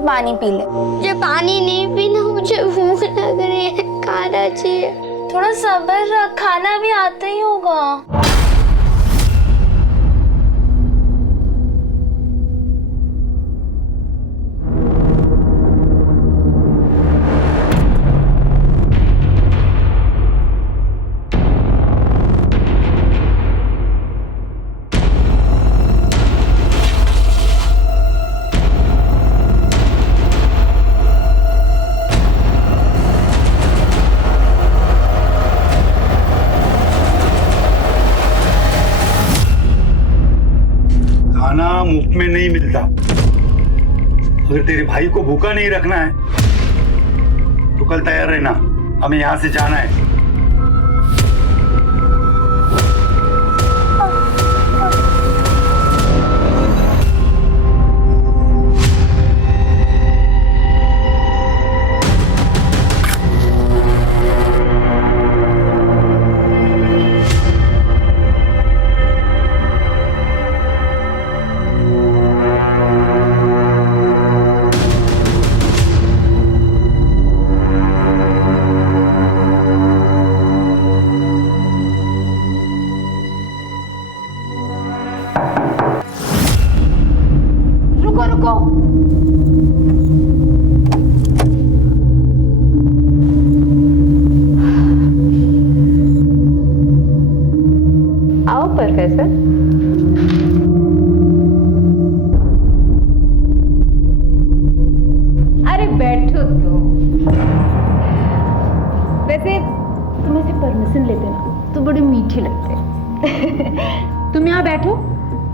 पानी पी ले। मुझे पानी नहीं पीना, मुझे भूख लग रही है, खाना चाहिए। थोड़ा सब्र रख, खाना भी आता ही होगा। खाना मुफ्त में नहीं मिलता। अगर तेरे भाई को भूखा नहीं रखना है तो कल तैयार रहना, हमें यहाँ से जाना है। रुको रुको, आओ प्रोफेसर। अरे बैठो तो। वैसे तुम ऐसे परमिशन लेते ना तो बड़े मीठे लगते। तुम यहाँ बैठो,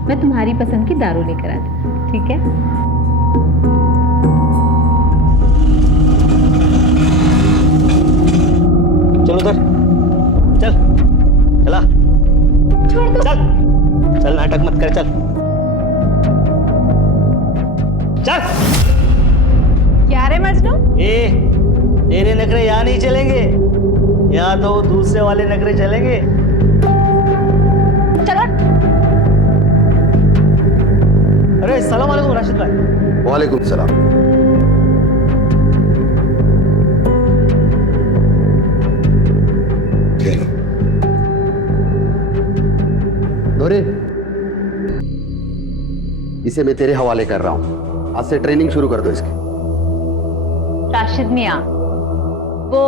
मैं तुम्हारी पसंद की दारू लेकर आती हूँ, ठीक है? चल उधर, चल चला, छोड़ दो। चल चल, नाटक मत कर, चल चल। क्या रे मजनू? ए, तेरे नखरे यहाँ नहीं चलेंगे, यहाँ तो दूसरे वाले नखरे चलेंगे। चलो। अरे सलाम वालेकुम राशिद भाई। वालेकुम सलाम। नूरे, इसे मैं तेरे हवाले कर रहा हूं। आज से ट्रेनिंग शुरू कर दो इसकी। राशिद मियाँ, वो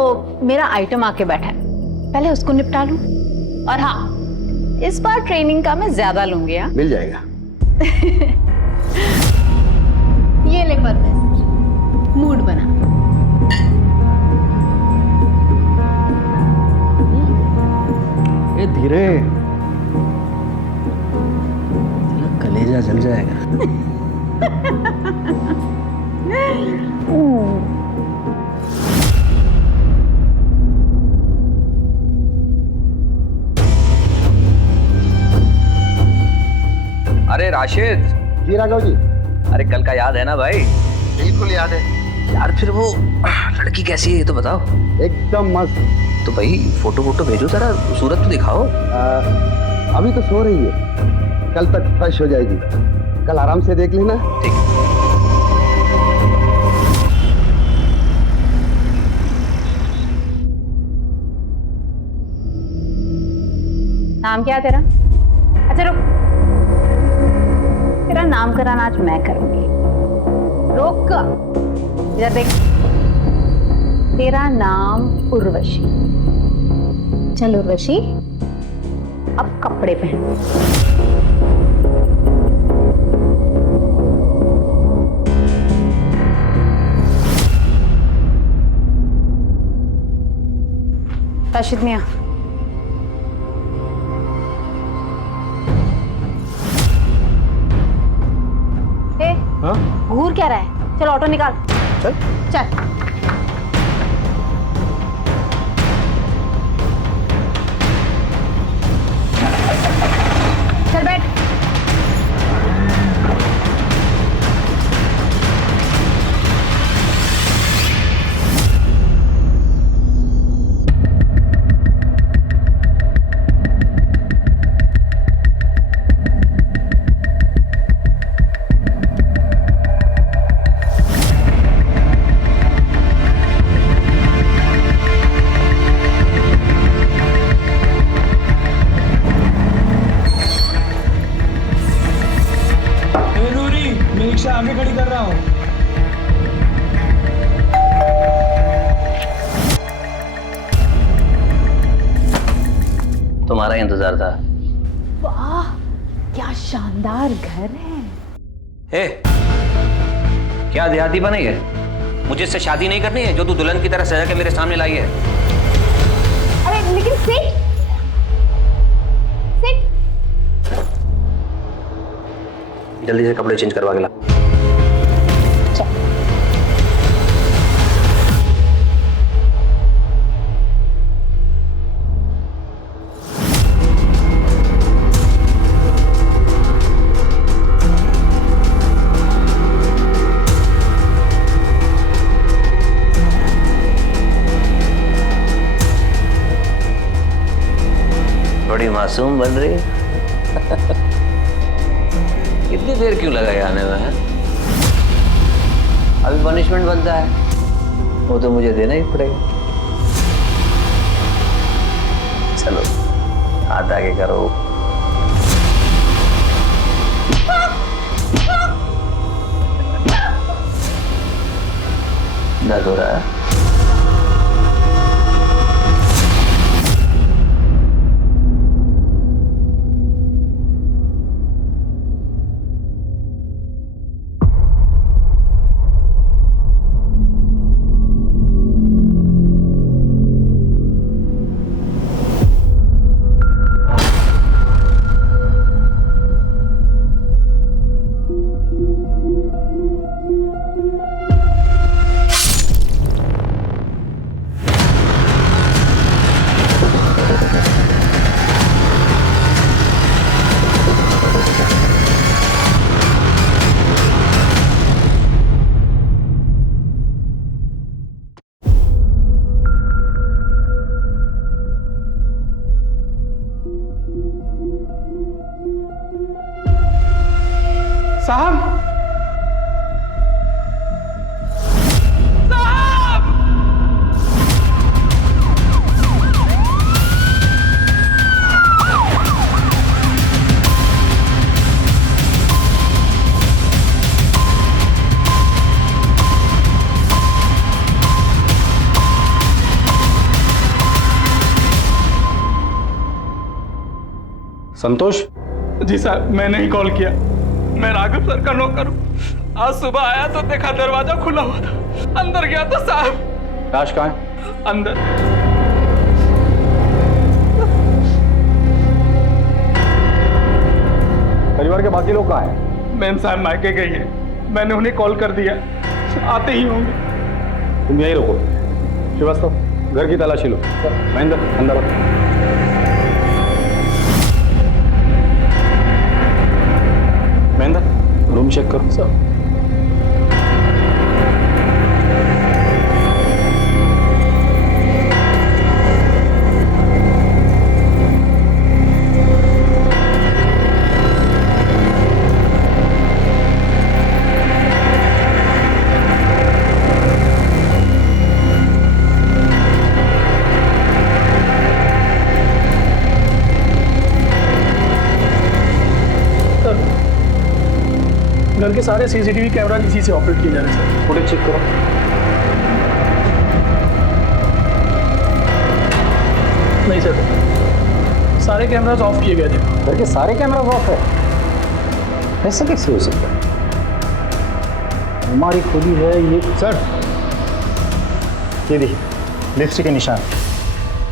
मेरा आइटम आके बैठा है, पहले उसको निपटा लूं। और हाँ, इस बार ट्रेनिंग का मैं ज्यादा लूंगी। हाँ, मिल जाएगा। ये ले प्रोफेसर, मूड बना। ए धीरे, कलेजा जल जाएगा। अरे राशिद। जी राघव जी। अरे कल का याद है ना भाई? बिल्कुल याद है यार, फिर वो लड़की कैसी है ये तो बताओ। एकदम मस्त। तो भाई फोटो वोटो भेजो, जरा सूरत तो दिखाओ। अभी तो सो रही है, कल तक फ्रेश हो जाएगी, कल आराम से देख लेना। ठीक। नाम क्या है तेरा? अच्छा रुक, तेरा नामकरण आज मैं करूंगी। रुक, इधर देख। तेरा नाम उर्वशी। चल उर्वशी, अब कपड़े पहन। राशिद मियाँ, घूर क्या रहा है? चल ऑटो निकाल। चल चल। चल बैठ। रिक्शा आगे खड़ी कर रहा हूँ। तुम्हारा इंतजार था। वाह, क्या शानदार घर है। ए, क्या देहाती बनी है? मुझे इससे शादी नहीं करनी है जो तू दुल्हन की तरह सजा के मेरे सामने लाई है। अरे लेकिन सिट जल्दी से कपड़े चेंज करवा के ला। बड़ी मासूम बन रही है। इतनी देर क्यों लगाई आने में है? अभी पनिशमेंट बनता है, वो तो मुझे देना ही पड़ेगा। चलो हाथ आगे करो। दर्द हो रहा है? साहब, संतोष। जी साहब, मैंने ही कॉल किया। मैं राघव सर का नौकर हूँ। आज सुबह आया तो देखा दरवाजा खुला हुआ था, अंदर गया तो साहब। लाश कहाँ है? अंदर। परिवार के बाकी लोग कहाँ हैं? मैम साहब मायके गई है, मैंने उन्हें कॉल कर दिया, आते ही होंगे। तुम यहीं रुको। श्रीवास्तव, घर की तलाशी लो। महेंद्र, अंदर आओ। महेंद्र, रूम चेक करो। सर। घर के सारे सीसीटीवी कैमरा इसी से ऑपरेट किए जा रहे हैं सर। फुटेज चेक करो। नहीं सर, सारे कैमरास ऑफ किए गए थे। घर के सारे कैमरा ऑफ है? ऐसा कैसे हो सकता है? हमारी खुदी है ये। सर, ये देखिए लिपस्टिक के निशान,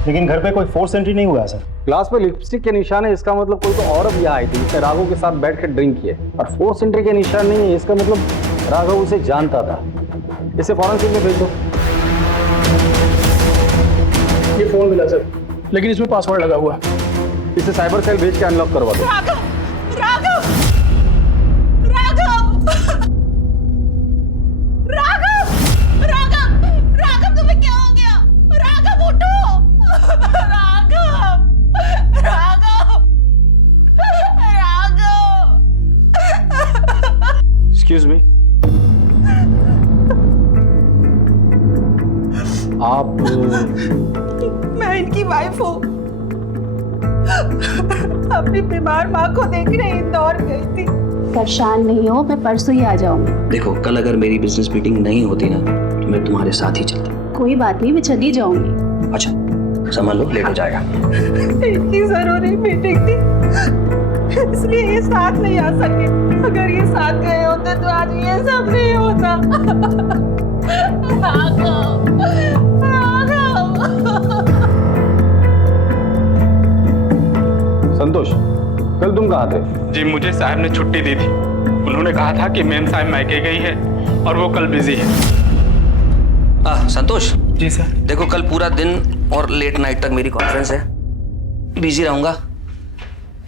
लेकिन घर पे कोई फोर्स एंट्री नहीं हुआ है सर। ग्लास पे लिपस्टिक के निशान है, इसका मतलब कोई तो औरत यहाँ आई थी, जिसने राघव के साथ बैठ कर ड्रिंक किए। और फोर्स एंट्री के निशान नहीं है, इसका मतलब राघव उसे जानता था। इसे फॉरेंसिक में भेज दो। ये फोन मिला सर, लेकिन इसमें पासवर्ड लगा हुआ है। इसे साइबर सेल भेज के अनलॉक करवा दो। राघव, राघव, राघव, राघव, राघव, राघव, तुम्हें क्या हो गया? राघव उठो, राघव, राघव, राघव। एक्सक्यूज मी, आप? मैं इनकी वाइफ हूँ। अपनी बीमार माँ को देखने इंदौर गई थी। परेशान नहीं हो, मैं परसों ही आ जाऊंगी। देखो कल अगर मेरी बिजनेस मीटिंग नहीं होती ना तो मैं तुम्हारे साथ ही चलता। कोई बात नहीं, मैं चली जाऊंगी। अच्छा संभाल लो, लेट हो जाएगा। इनकी जरूरी मीटिंग थी इसलिए ये साथ नहीं आ सके। अगर ये साथ गए होते तो आज ये सब नहीं होता। राघव, राघव। संतोष, कल तुम कहाँ थे? जी मुझे साहब ने छुट्टी दी थी। उन्होंने कहा था कि मेम साहब मायके गई है और वो कल बिजी है। संतोष जी सर। देखो कल पूरा दिन और लेट नाइट तक मेरी कॉन्फ्रेंस है, बिजी रहूंगा,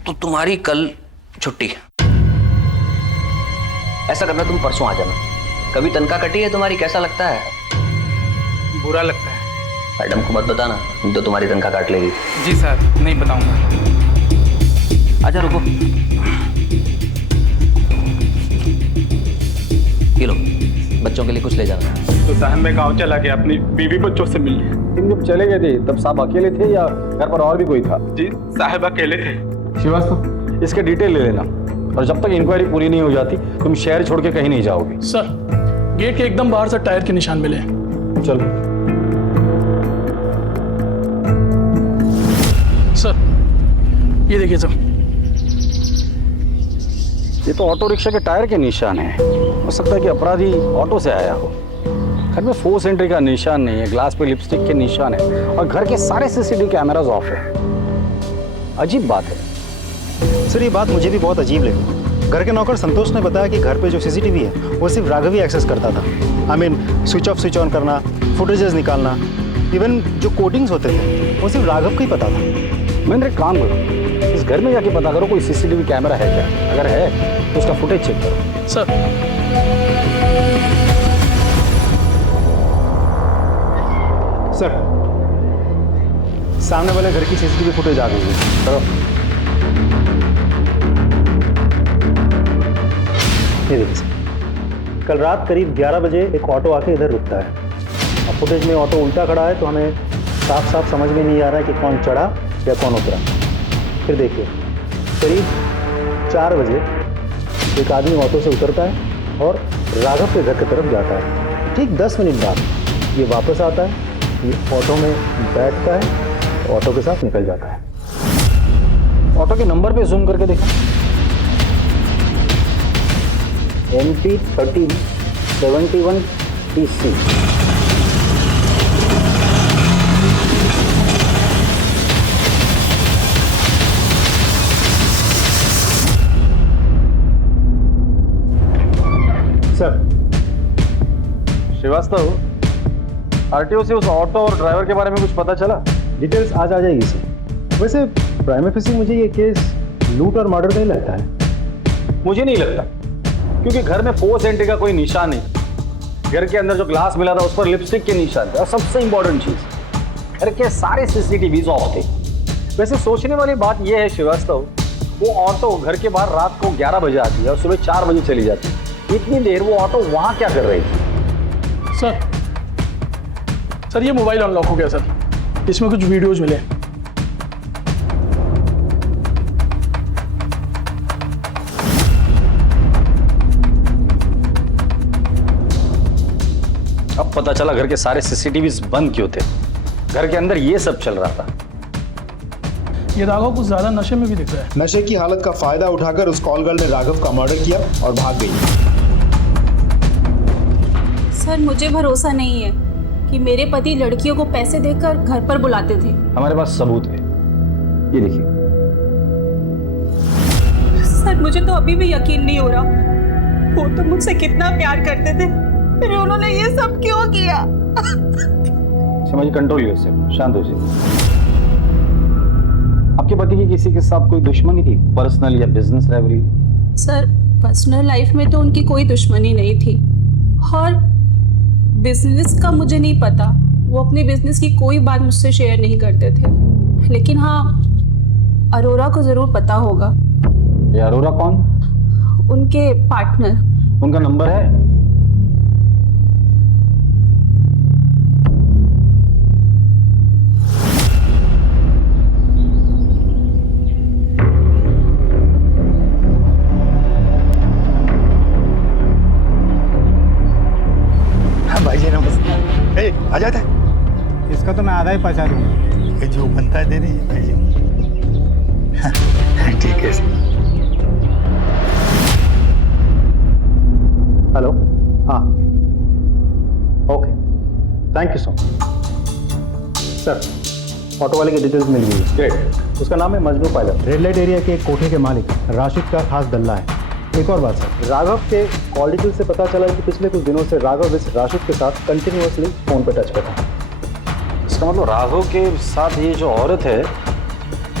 तो तुम्हारी कल छुट्टी। ऐसा करना तुम परसों आ जाना। कभी तनख्वाह कटी है तुम्हारी, कैसा लगता है? बुरा लगता है। मैडम को मत बताना, तो तुम्हारी तनख्वाह काट लेगी। जी सर, नहीं बताऊंगा। आजा रुको, ये लो बच्चों के लिए कुछ ले जाना। तो साहब मैं गांव चला गया अपनी बीवी बच्चों से मिलने। तुम जब चले गए थे तब साहब अकेले थे या घर पर और भी कोई था? जी साहब अकेले थे। श्रीवास्तव, इसके डिटेल ले लेना और जब तक इंक्वायरी पूरी नहीं हो जाती तुम शहर छोड़ के कहीं नहीं जाओगे। सर, गेट के एकदम बाहर से टायर के निशान मिले। चलो। सर, ये देखिए सर। ये तो ऑटो रिक्शा के टायर के निशान है। हो सकता है कि अपराधी ऑटो से आया हो। घर में फोर्स एंट्री का निशान नहीं है, ग्लास पे लिपस्टिक के निशान है और घर के सारे सीसीटीवी कैमरास ऑफ है। अजीब बात है। सर ये बात मुझे भी बहुत अजीब लगी। घर के नौकर संतोष ने बताया कि घर पे जो सीसीटीवी है वो सिर्फ राघव ही एक्सेस करता था। I mean switch off switch on करना, फुटेजेस निकालना, इवन जो कोडिंग्स होते थे वो सिर्फ राघव को ही पता था। महेंद्र एक काम करो, इस घर में जाके पता करो कोई सीसीटीवी कैमरा है क्या। अगर है तो उसका फुटेज चेक करो। सर, सर सामने वाले घर की सीसीटीवी फुटेज आ गई है। चलो ये देखिए सर, कल रात करीब 11 बजे एक ऑटो आके इधर रुकता है। अब फुटेज में ऑटो उल्टा खड़ा है तो हमें साफ साफ समझ में नहीं आ रहा है कि कौन चढ़ा या कौन उतरा। फिर देखिए करीब 4 बजे एक आदमी ऑटो से उतरता है और राघव के घर की तरफ जाता है। ठीक 10 मिनट बाद ये वापस आता है, ये ऑटो में बैठता है, ऑटो के साथ निकल जाता है। ऑटो के नंबर पे जूम करके देखा। MP1371TC। सर श्रीवास्तव, आरटीओ से उस ऑटो और ड्राइवर के बारे में कुछ पता चला? डिटेल्स आज आ जाएगी सर। वैसे प्राइम ऑफिस मुझे ये केस लूट और मर्डर का ही लगता है। मुझे नहीं लगता, क्योंकि घर में फोर्स एंट्री का कोई निशान नहीं। घर के अंदर जो ग्लास मिला था उस पर लिपस्टिक के निशान थे और सबसे इंपॉर्टेंट चीज, घर के सारे सीसीटीवी ऑफ थे। वैसे सोचने वाली बात यह है श्रीवास्तव, वो ऑटो घर के बाहर रात को 11 बजे आती है और सुबह 4 बजे चली जाती है। इतनी देर वो ऑटो वहां क्या कर रही थी? सर ये मोबाइल अनलॉक हो गया सर, इसमें कुछ वीडियोज मिले। अब पता चला घर के सारे सीसीटीवी बंद क्यों थे। घर के अंदर ये सब चल रहा था। ये राघव कुछ ज्यादा नशे में भी दिख रहा है। नशे की हालत का फायदा उठाकर उस कॉल गर्ल ने राघव का मर्डर किया और भाग गई। सर मुझे भरोसा नहीं है कि मेरे पति लड़कियों को पैसे देकर घर पर बुलाते थे। हमारे पास सबूत है, ये देखिए। सर मुझे तो अभी भी यकीन नहीं हो रहा, वो तो मुझसे कितना प्यार करते थे, फिर उन्होंने ये सब क्यों किया? समझ, कंट्रोल योरसेल्फ, शांत हो जाइए। आपके पति की किसी के साथ कोई दुश्मनी थी, पर्सनल या business rivalry? Sir personal life में तो उनकी कोई दुश्मनी नहीं थी और बिजनेस का मुझे नहीं पता। वो अपने बिजनेस की कोई बात मुझसे शेयर नहीं करते थे, लेकिन हाँ अरोरा को जरूर पता होगा। ये अरोरा कौन? उनके पार्टनर। उनका नंबर है? आ जाता है। इसका तो मैं आधा ही पचा दूंगा। ये जो बनता है दे दीजिए भाई जी। ठीक है सर। हेलो, हाँ, okay, thank you so much. Sir, auto वाले की डिटेल्स मिल गई है। ग्रेट। उसका नाम है Majnu pilot, red light area के एक कोठे के मालिक राशिद का खास दल्ला है। एक और बात सर, राघव के कॉल डिटेल से पता चला है कि पिछले कुछ दिनों से राघव इस राशिद के साथ कंटिन्यूअसली फोन पे टच पर था। इसका मतलब राघव के साथ ये जो औरत है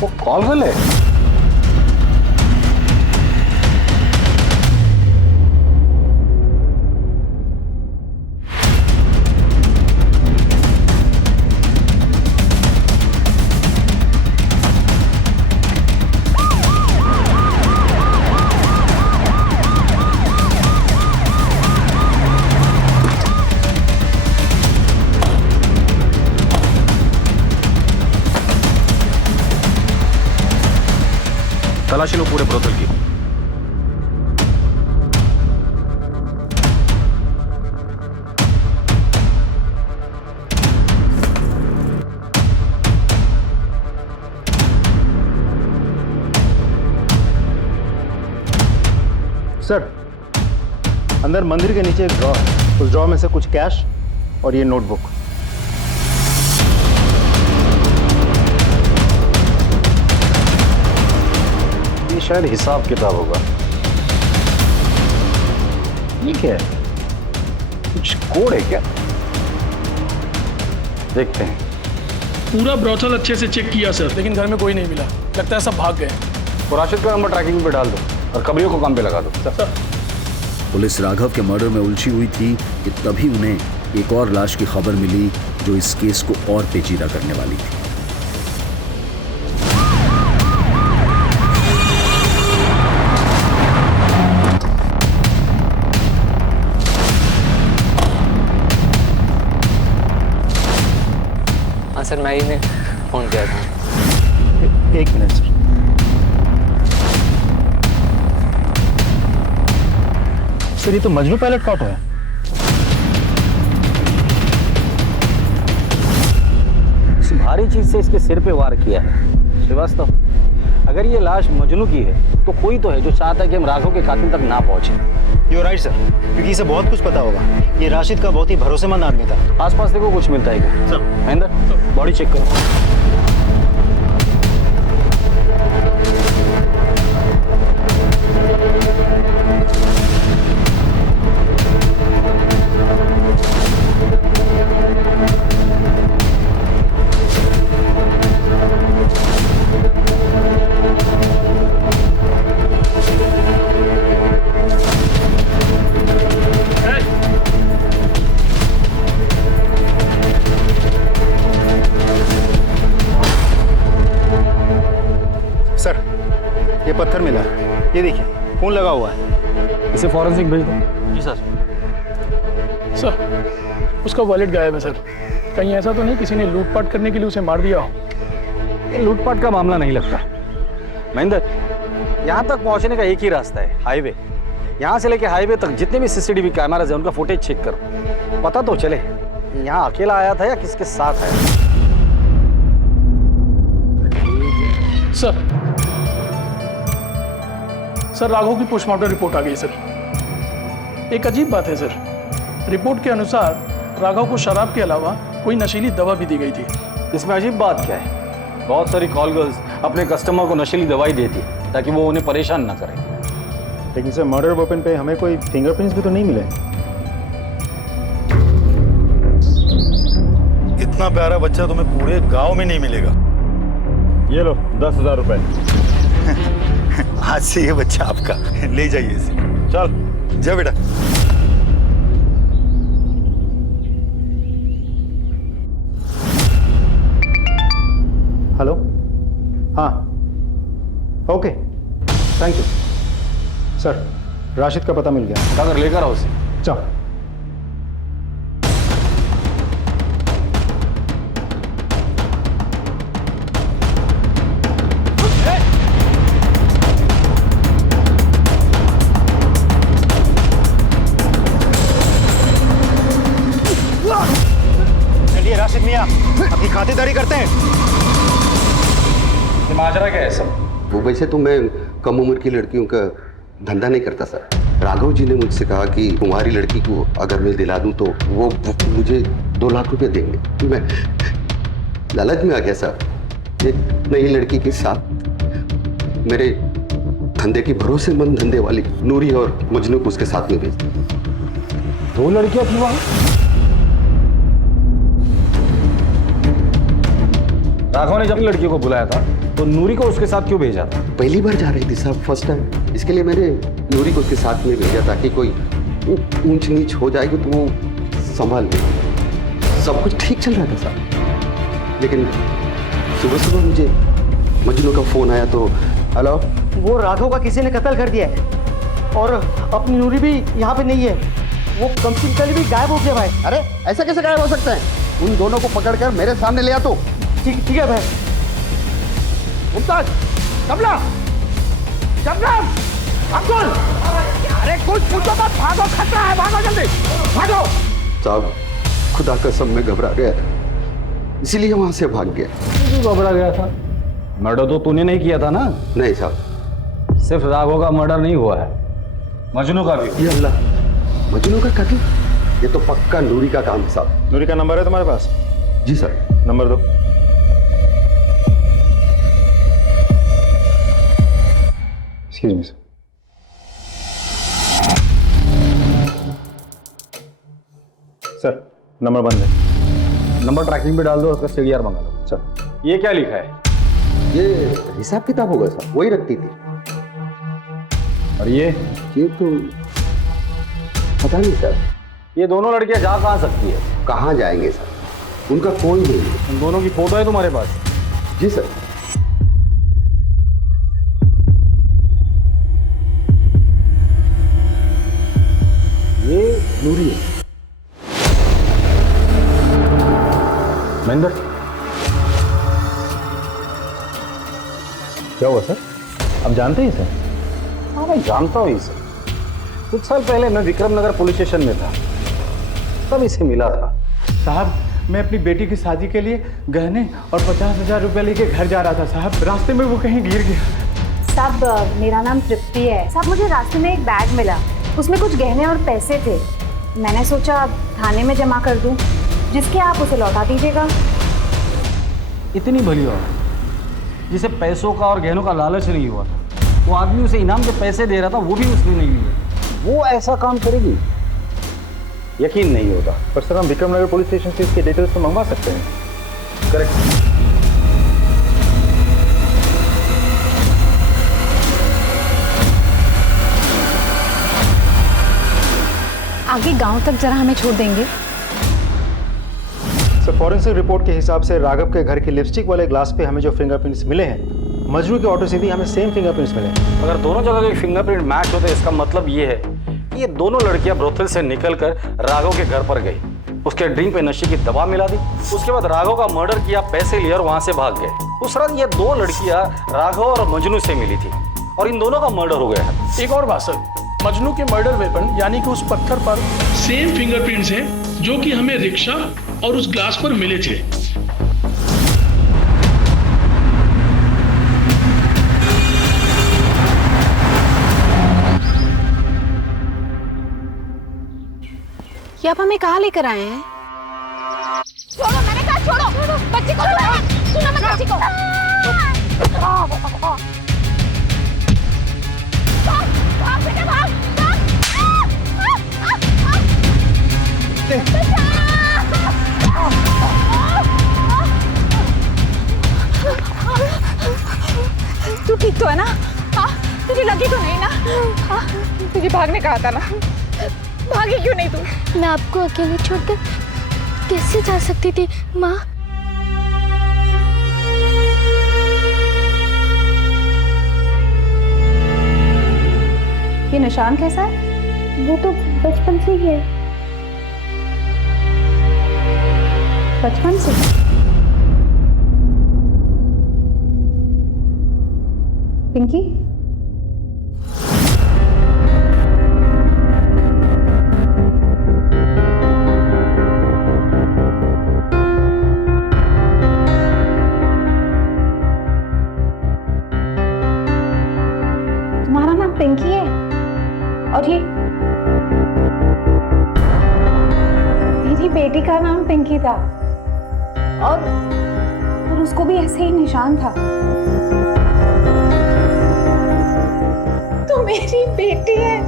वो कॉल गर्ल है। तलाशी लो पूरे ब्रोथल की। सर, अंदर मंदिर के नीचे एक ड्रॉ है, उस ड्रॉ में से कुछ कैश और ये नोटबुक। ये शायद हिसाब किताब होगा। ये क्या है? कुछ कोड है क्या? देखते हैं। पूरा ब्रोथल अच्छे से चेक किया सर, लेकिन घर में कोई नहीं मिला। लगता है सब भाग गए। तो राशिद का नंबर ट्रैकिंग पे डाल दो और कमरियों को काम पे लगा दो। सर, पुलिस राघव के मर्डर में उलझी हुई थी कि तभी उन्हें एक और लाश की खबर मिली जो इस केस को और पेचीदा करने वाली थी। हाँ सर, मैं ही फोन किया था। एक मिनट सर। सर, ये तो मजनू पायलट का ऑटो है। किसी भारी चीज से इसके सिर पे वार किया है। श्रीवास्तव, अगर ये लाश मजनू की है तो कोई तो है जो चाहता है कि हम राघव के कातिल तक ना पहुंचे। यू राइट सर, क्योंकि इसे बहुत कुछ पता होगा। ये राशिद का बहुत ही भरोसेमंद आदमी था। आसपास देखो कुछ मिलता है क्या? सर, महेंद्र, बॉडी चेक करो। सर, ये पत्थर मिला। ये देखिए, खून लगा हुआ है। इसे फॉरेंसिक भेज दो। जी सर। सर, उसका वॉलेट गायब है सर। कहीं ऐसा तो नहीं किसी ने लूटपाट करने के लिए उसे मार दिया हो? ये लूटपाट का मामला नहीं लगता। महेंद्र, यहाँ तक पहुँचने का एक ही रास्ता है, हाईवे। यहाँ से लेके हाईवे तक जितने भी सीसीटीवी कैमराज हैं उनका फुटेज चेक करो, पता तो चले यहाँ अकेला आया था या किसके साथ आया। सर, राघव की पोस्टमार्टम रिपोर्ट आ गई सर। एक अजीब बात है सर, रिपोर्ट के अनुसार राघव को शराब के अलावा कोई नशीली दवा भी दी गई थी। इसमें अजीब बात क्या है? बहुत सारी कॉल गर्ल्स अपने कस्टमर को नशीली दवाई देती ताकि वो उन्हें परेशान ना करें। लेकिन सर, मर्डर वेपन पे हमें कोई फिंगरप्रिंट्स भी तो नहीं मिले। इतना प्यारा बच्चा तुम्हें पूरे गांव में नहीं मिलेगा। ये लो 10,000 रुपए। आज से ये बच्चा आपका, ले जाइए इसे। चल जा बेटा। हेलो, हाँ, okay, thank you sir. Rashid का पता मिल गया। अगर लेकर आओ उसे। चल। आपकी खातिरदारी करते हैं। ये माजरा क्या है सब? वो वैसे तो मैं कम उम्र की लड़कियों का धंधा नहीं करता सर। राघव जी ने मुझसे कहा कि तुम्हारी लड़की को अगर मैं दिला दूं तो वो मुझे 2 लाख रुपए देंगे। मैं लालच में आ गया सर। एक नई लड़की के साथ मेरे धंधे की भरोसेमंद धंधे वाली नूरी और मजनू को उसके साथ में भेज दी। 2 लड़कियां थी वहां? राघव ने जब लड़कियों को बुलाया था तो नूरी को उसके साथ क्यों भेजा था? पहली बार जा रही थी साहब, फर्स्ट टाइम। इसके लिए मैंने नूरी को उसके साथ में भेजा ताकि कोई ऊंच नीच हो जाएगी तो वो संभाल ले। सब कुछ ठीक चल रहा था साहब, लेकिन सुबह सुबह मुझे मजनू का फोन आया तो हेलो, वो राघव का किसी ने कत्ल कर दिया है और अपनी नूरी भी यहाँ पे नहीं है। वो कल भी गायब हो गया भाई। अरे ऐसा कैसे गायब हो सकता है? उन दोनों को पकड़कर मेरे सामने ले आ तो। ठीक है भाई। मुमताज, कमला, जबरान, अब्दुल, अरे कुछ पूछो मत, भागो, खतरा है, भागो जल्दी, भागो। साहब खुदा कसम में घबरा गया था, इसीलिए वहां से भाग गया। क्यों घबरा गया था? मर्डर तो तूने नहीं किया था ना? नहीं साहब। सिर्फ राघव का मर्डर नहीं हुआ है, मजनू का भी। ये अल्लाह, मजनू का कत्ल? ये तो पक्का नूरी का काम है साहब। नूरी का नंबर है तुम्हारे पास? जी सर। नंबर दो। एक्सक्यूज मी सर, नंबर बंद है। नंबर ट्रैकिंग पे डाल दो, उसका सीडीआर मंगा लो। सर ये क्या लिखा है? ये हिसाब किताब होगा सर, वही रखती थी। और ये तो पता नहीं सर। ये दोनों लड़कियां जा कहाँ सकती है? कहाँ जाएंगे सर, उनका कोई नहीं। उन दोनों की फोटो है तुम्हारे पास? जी सर। ये नूरी है। महेंद्र क्या हुआ सर? आप जानते हैं सर? हाँ मैं जानता हूँ इसे। कुछ साल पहले मैं विक्रमनगर पुलिस स्टेशन में था, तब इसे मिला था। साहब मैं अपनी बेटी की शादी के लिए गहने और 50,000 रुपए लेके घर जा रहा था साहब, रास्ते में वो कहीं गिर गया। साहब मेरा नाम तृप्ति है। साहब मुझे रास्ते में एक बैग मिला, उसमें कुछ गहने और पैसे थे। मैंने सोचा थाने में जमा कर दूं, जिसके आप उसे लौटा दीजिएगा। इतनी भली औरत जिसे पैसों का और गहनों का लालच नहीं हुआ था, वो आदमी उसे इनाम के पैसे दे रहा था, वो भी उसने नहीं लिए, वो ऐसा काम करेगी? यकीन नहीं होता। पर सर हम विक्रमनगर पुलिस स्टेशन से इसके डिटेल्स तो मंगवा सकते हैं। करेक्ट। आगे गांव तक जरा हमें छोड़ देंगे? सर फॉरेंसिक रिपोर्ट के हिसाब से राघव के घर के लिपस्टिक वाले ग्लास पे हमें जो फिंगरप्रिंट्स मिले हैं, मजनू के ऑटो से भी हमें सेम फिंगरप्रिंट्स मिले हैं। अगर दोनों जगह के फिंगरप्रिंट मैच होते, इसका मतलब ये है कि ये दोनों लड़कियां ब्रोथल से निकलकर राघव के घर पर गई, उसके ड्रिंक पे नशे की दवा मिला दी, उसके बाद राघव का मर्डर किया, पैसे लिए और वहां से भाग गए। उस रात ये 2 लड़कियां राघव और मजनू से मिली थी और इन दोनों का मर्डर हो गया है। एक और बात सर, मजनू के मर्डर वेपन यानी कि उस पत्थर पर सेम फिंगरप्रिंट्स हैं जो कि हमें रिक्शा और उस ग्लास पर मिले थे। ये आप हमें कहाँ लेकर आए हैं? छोड़ो, मैंने कहा छोड़ो, बच्ची को सुनो मत बच्ची को। भाग बेटा भाग। तू ठीक तो है ना? हाँ, तुझे लगी तो नहीं ना? हाँ, तुझे भागने कहा था ना, भागी क्यों नहीं तू? मैं आपको अकेले छोड़कर कैसे जा सकती थी माँ? ये निशान कैसा है? वो तो बचपन से ही है। बचपन से? पिंकी, और ये मेरी बेटी का नाम पिंकी था और उसको भी ऐसे ही निशान था। तो मेरी बेटी है।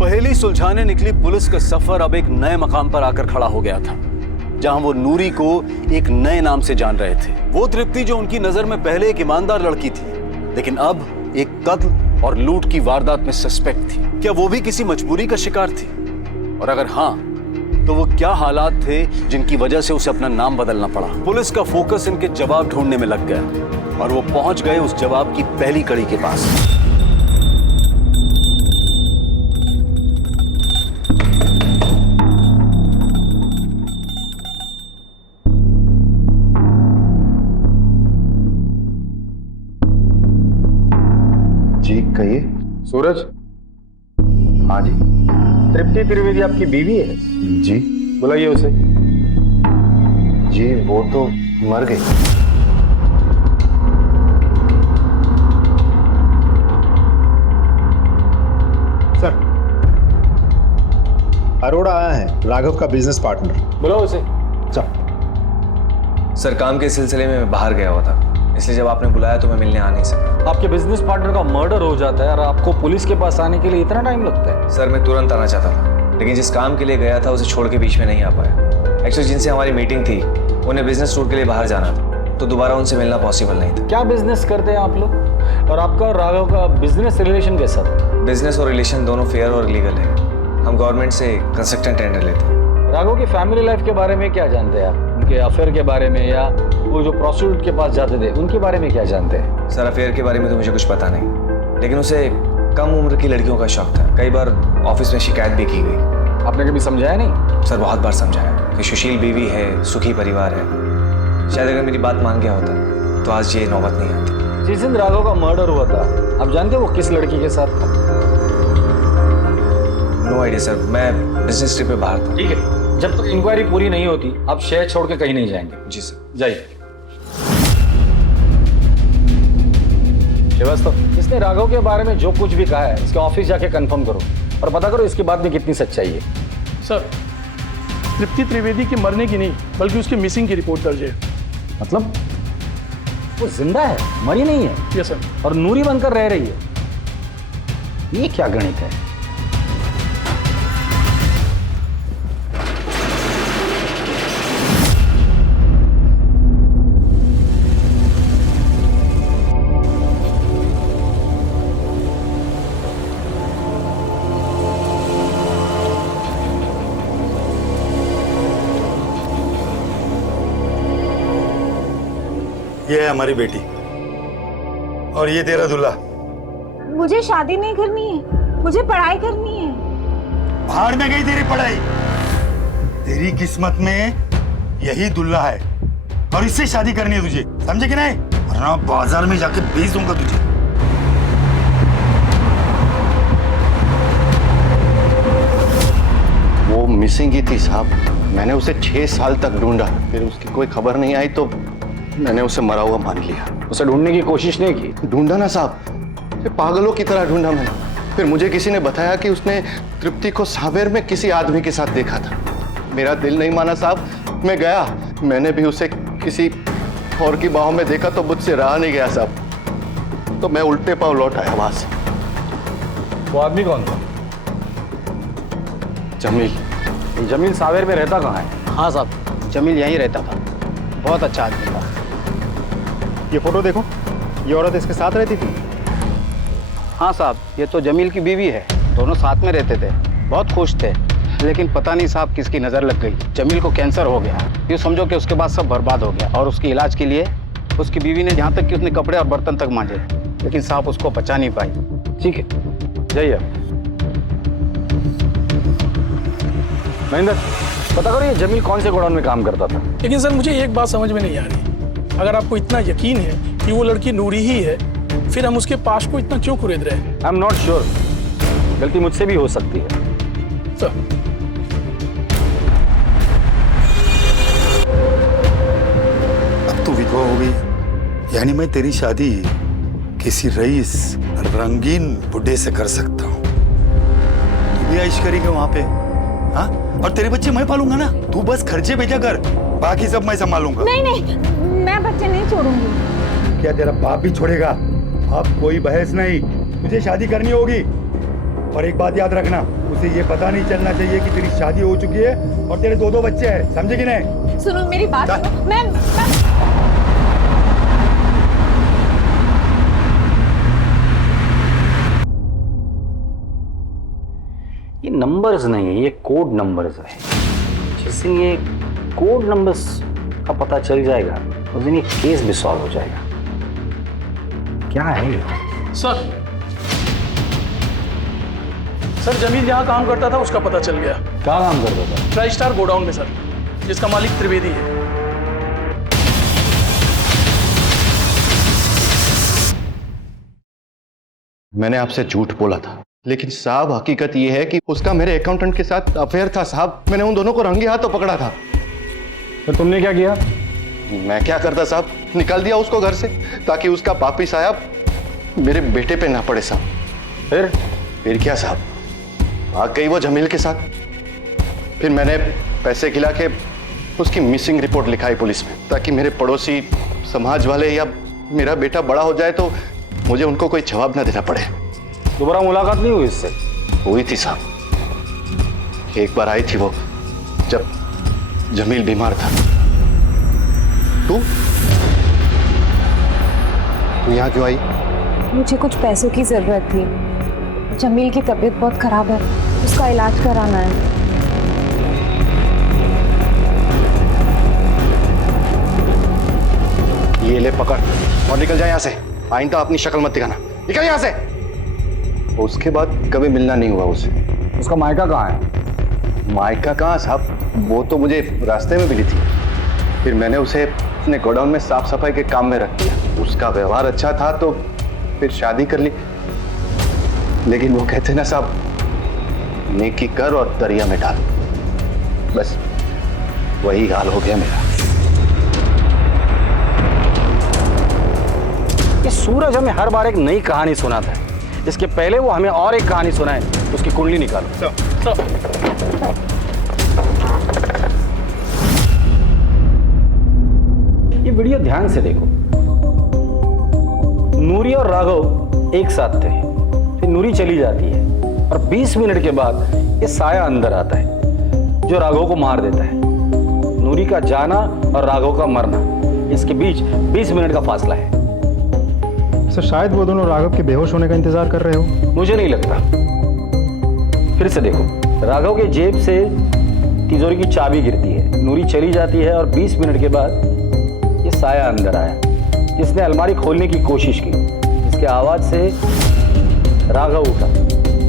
पहेली सुलझाने निकली पुलिस का सफर अब एक नए मकाम पर आकर खड़ा हो गया था, जहां वो नूरी को एक नए नाम से जान रहे थे। वो तृप्ति जो उनकी नजर में पहले एक ईमानदार लड़की थी, लेकिन अब एक कत्ल और लूट की वारदात में सस्पेक्ट थी। क्या वो भी किसी मजबूरी का शिकार थी? और अगर हाँ, तो वो क्या हालात थे जिनकी वजह से उसे अपना नाम बदलना पड़ा? पुलिस का फोकस इनके जवाब ढूंढने में लग गया और वो पहुंच गए उस जवाब की पहली कड़ी के पास। जी कहिए। सूरज। हाँ जी। तृप्ति त्रिवेदी आपकी बीवी है? जी। बुलाइए उसे। जी वो तो मर गई। सर, अरोड़ा आया है, राघव का बिजनेस पार्टनर। बुलाओ उसे। सर काम के सिलसिले में मैं बाहर गया हुआ था, इसलिए जब आपने बुलाया तो मैं मिलने आ नहीं सका। आपके बिजनेस पार्टनर का मर्डर हो जाता है और आपको पुलिस के पास आने के लिए इतना टाइम लगता है? सर मैं तुरंत आना चाहता था, लेकिन जिस काम के लिए गया था उसे छोड़ के बीच में नहीं आ पाया। एक्चुअली जिनसे हमारी मीटिंग थी उन्हें बिजनेस टूर के लिए बाहर जाना था, तो दोबारा उनसे मिलना पॉसिबल नहीं था। क्या बिजनेस करते हैं आप लोग? और आपका और राघव का बिजनेस रिलेशन कैसा था? बिजनेस और रिलेशन दोनों फेयर और लीगल है। हम गवर्नमेंट से कंस्ट्रक्शन टेंडर लेते हैं। राघव की फैमिली लाइफ के बारे में क्या जानते हैं आप? उनके अफेयर के बारे में, या वो जो प्रोस्टिट्यूट के पास जाते थे उनके बारे में क्या जानते हैं? सर अफेयर के बारे में तो मुझे कुछ पता नहीं, लेकिन उसे कम उम्र की लड़कियों का शौक था। कई बार ऑफिस में शिकायत भी की गई। आपने कभी समझाया नहीं? सर बहुत बार समझाया कि सुशील बीवी है, सुखी परिवार है। शायद अगर मेरी बात मान गया होता तो आज ये नौबत नहीं आती। जिस दिन राघव का मर्डर हुआ था, आप जानते हो वो किस लड़की के साथ था? नो आइडिया सर, मैं बिजनेस ट्रिप पे बाहर था। ठीक है, जब तक इंक्वायरी पूरी नहीं होती आप शहर छोड़ के कहीं नहीं जाएंगे। जी सर। जाइए। श्रीवास्तव, इसने राघव के बारे में जो कुछ भी कहा है इसके ऑफिस जाके कंफर्म करो और पता करो इसकी बात में कितनी सच्चाई है। सर, तृप्ति त्रिवेदी के मरने की नहीं बल्कि उसके मिसिंग की रिपोर्ट दर्ज है। मतलब वो जिंदा है, मरी नहीं है? Yes sir. और नूरी बनकर रह रही है? ये क्या गणित है? ये है हमारी बेटी और ये तेरा दूल्हा। मुझे शादी नहीं करनी है, मुझे पढ़ाई करनी है। भाड़ में गई तेरी पढ़ाई। तेरी किस्मत में यही दूल्हा है और इससे शादी करनी है तुझे, समझे कि नहीं? वरना बाजार में जाके बेच दूंगा तुझे। वो मिसिंग ही थी साहब। मैंने उसे 6 साल तक ढूंढा, फिर उसकी कोई खबर नहीं आई तो मैंने उसे मरा हुआ मान लिया। उसे ढूंढने की कोशिश नहीं की? ढूंढा ना साहब, पागलों की तरह ढूंढा मैंने। फिर मुझे किसी ने बताया कि उसने तृप्ति को सावेर में किसी आदमी के साथ देखा था। मेरा दिल नहीं माना साहब, मैं गया। मैंने भी उसे किसी और की बाहों में देखा तो मुझसे रहा नहीं गया साहब, तो मैं उल्टे पांव लौट आया वहां से। वो आदमी कौन था? जमील। जमील सावेर में रहता कहाँ है? हाँ साहब, जमील यहीं रहता था। बहुत अच्छा आदमी था। ये फोटो देखो, ये औरत इसके साथ रहती थी। हाँ साहब, ये तो जमील की बीवी है। दोनों साथ में रहते थे, बहुत खुश थे। लेकिन पता नहीं साहब किसकी नज़र लग गई। जमील को कैंसर हो गया। यूँ समझो कि उसके बाद सब बर्बाद हो गया। और उसके इलाज के लिए उसकी बीवी ने यहाँ तक कि उसने कपड़े और बर्तन तक मांजे, लेकिन साहब उसको बचा नहीं पाई। ठीक है, जाइए। महेंद्र, पता करो ये जमील कौन से गोडाउन में काम करता था? लेकिन सर मुझे एक बात समझ में नहीं आ रही। अगर आपको इतना यकीन है कि वो लड़की नूरी ही है, फिर हम उसके पास को इतना क्यों कुरेद रहे हैं? आई एम नॉट श्योर, गलती मुझसे भी हो सकती है। सर, अब तू विधवा हो गई, यानी मैं तेरी शादी किसी रईस रंगीन बुड्ढे से कर सकता हूँ। तू भी ऐश करेगी वहां पे, हाँ? और तेरे बच्चे मैं पालूंगा ना, तू बस खर्चे भेजा कर, बाकी सब मैं संभालूंगा। नहीं नहीं, मैं बच्चे नहीं छोड़ूंगी। क्या तेरा बाप भी छोड़ेगा? अब कोई बहस नहीं, तुझे शादी करनी होगी। और एक बात याद रखना, उसे ये पता नहीं चलना चाहिए कि तेरी शादी हो चुकी है और तेरे 2-2 बच्चे हैं, समझे कि नहीं? सुनो मेरी बात, मैं ये नंबर्स नहीं है, ये कोड नंबर्स है। जिस दिन ये कोड नंबर्स का पता चल जाएगा उस दिन ये केस भी सॉल्व हो जाएगा। क्या है ये? सर जमील जहाँ काम करता था उसका पता चल गया। क्या काम करता था? ट्राई स्टार गोडाउन में सर, जिसका मालिक त्रिवेदी है। मैंने आपसे झूठ बोला था, लेकिन साहब हकीकत यह है कि उसका मेरे अकाउंटेंट के साथ अफेयर था साहब। मैंने उन दोनों को रंगे हाथों पकड़ा था। तो तुमने क्या किया? मैं क्या करता साहब, निकाल दिया उसको घर से ताकि उसका पापी साहब मेरे बेटे पे ना पड़े साहब। फिर क्या साहब, भाग गई वो जमील के साथ। फिर मैंने पैसे खिला के उसकी मिसिंग रिपोर्ट लिखाई पुलिस में, ताकि मेरे पड़ोसी, समाज वाले या मेरा बेटा बड़ा हो जाए तो मुझे उनको कोई जवाब ना देना पड़े। दोबारा मुलाकात नहीं हुई इससे? हुई थी साहब, एक बार आई थी वो जब जमील बीमार था। तू यहाँ क्यों आई? मुझे कुछ पैसों की जरूरत थी। जमील की तबीयत बहुत खराब है, उसका इलाज कराना है। ये ले पकड़ और निकल जाए यहाँ से। आइंदा अपनी शक्ल मत दिखाना, निकल यहाँ से। उसके बाद कभी मिलना नहीं हुआ उससे। उसका मायका कहाँ है? मायका कहाँ साहब, वो तो मुझे रास्ते में मिली थी। फिर मैंने उसे अपने गोडाउन में साफ सफाई के काम में रख दिया। उसका व्यवहार अच्छा था तो फिर शादी कर ली। लेकिन वो कहते ना साहब, नेकी कर और दरिया में डाल। बस वही हाल हो गया मेरा। ये सूरज हमें हर बार एक नई कहानी सुनाता है। इसके पहले वो हमें और एक कहानी सुनाए, उसकी कुंडली निकालो। ये वीडियो ध्यान से देखो। नूरी और राघव एक साथ थे, फिर नूरी चली जाती है और 20 मिनट के बाद ये साया अंदर आता है जो राघव को मार देता है। नूरी का जाना और राघव का मरना, इसके बीच 20 मिनट का फासला है। सर शायद वो दोनों राघव के बेहोश होने का इंतजार कर रहे हो। मुझे नहीं लगता। फिर से देखो, राघव के जेब से तिजोरी की चाबी गिरती है, नूरी चली जाती है और 20 मिनट के बाद ये साया अंदर आया जिसने अलमारी खोलने की कोशिश की। इसके आवाज से राघव उठा।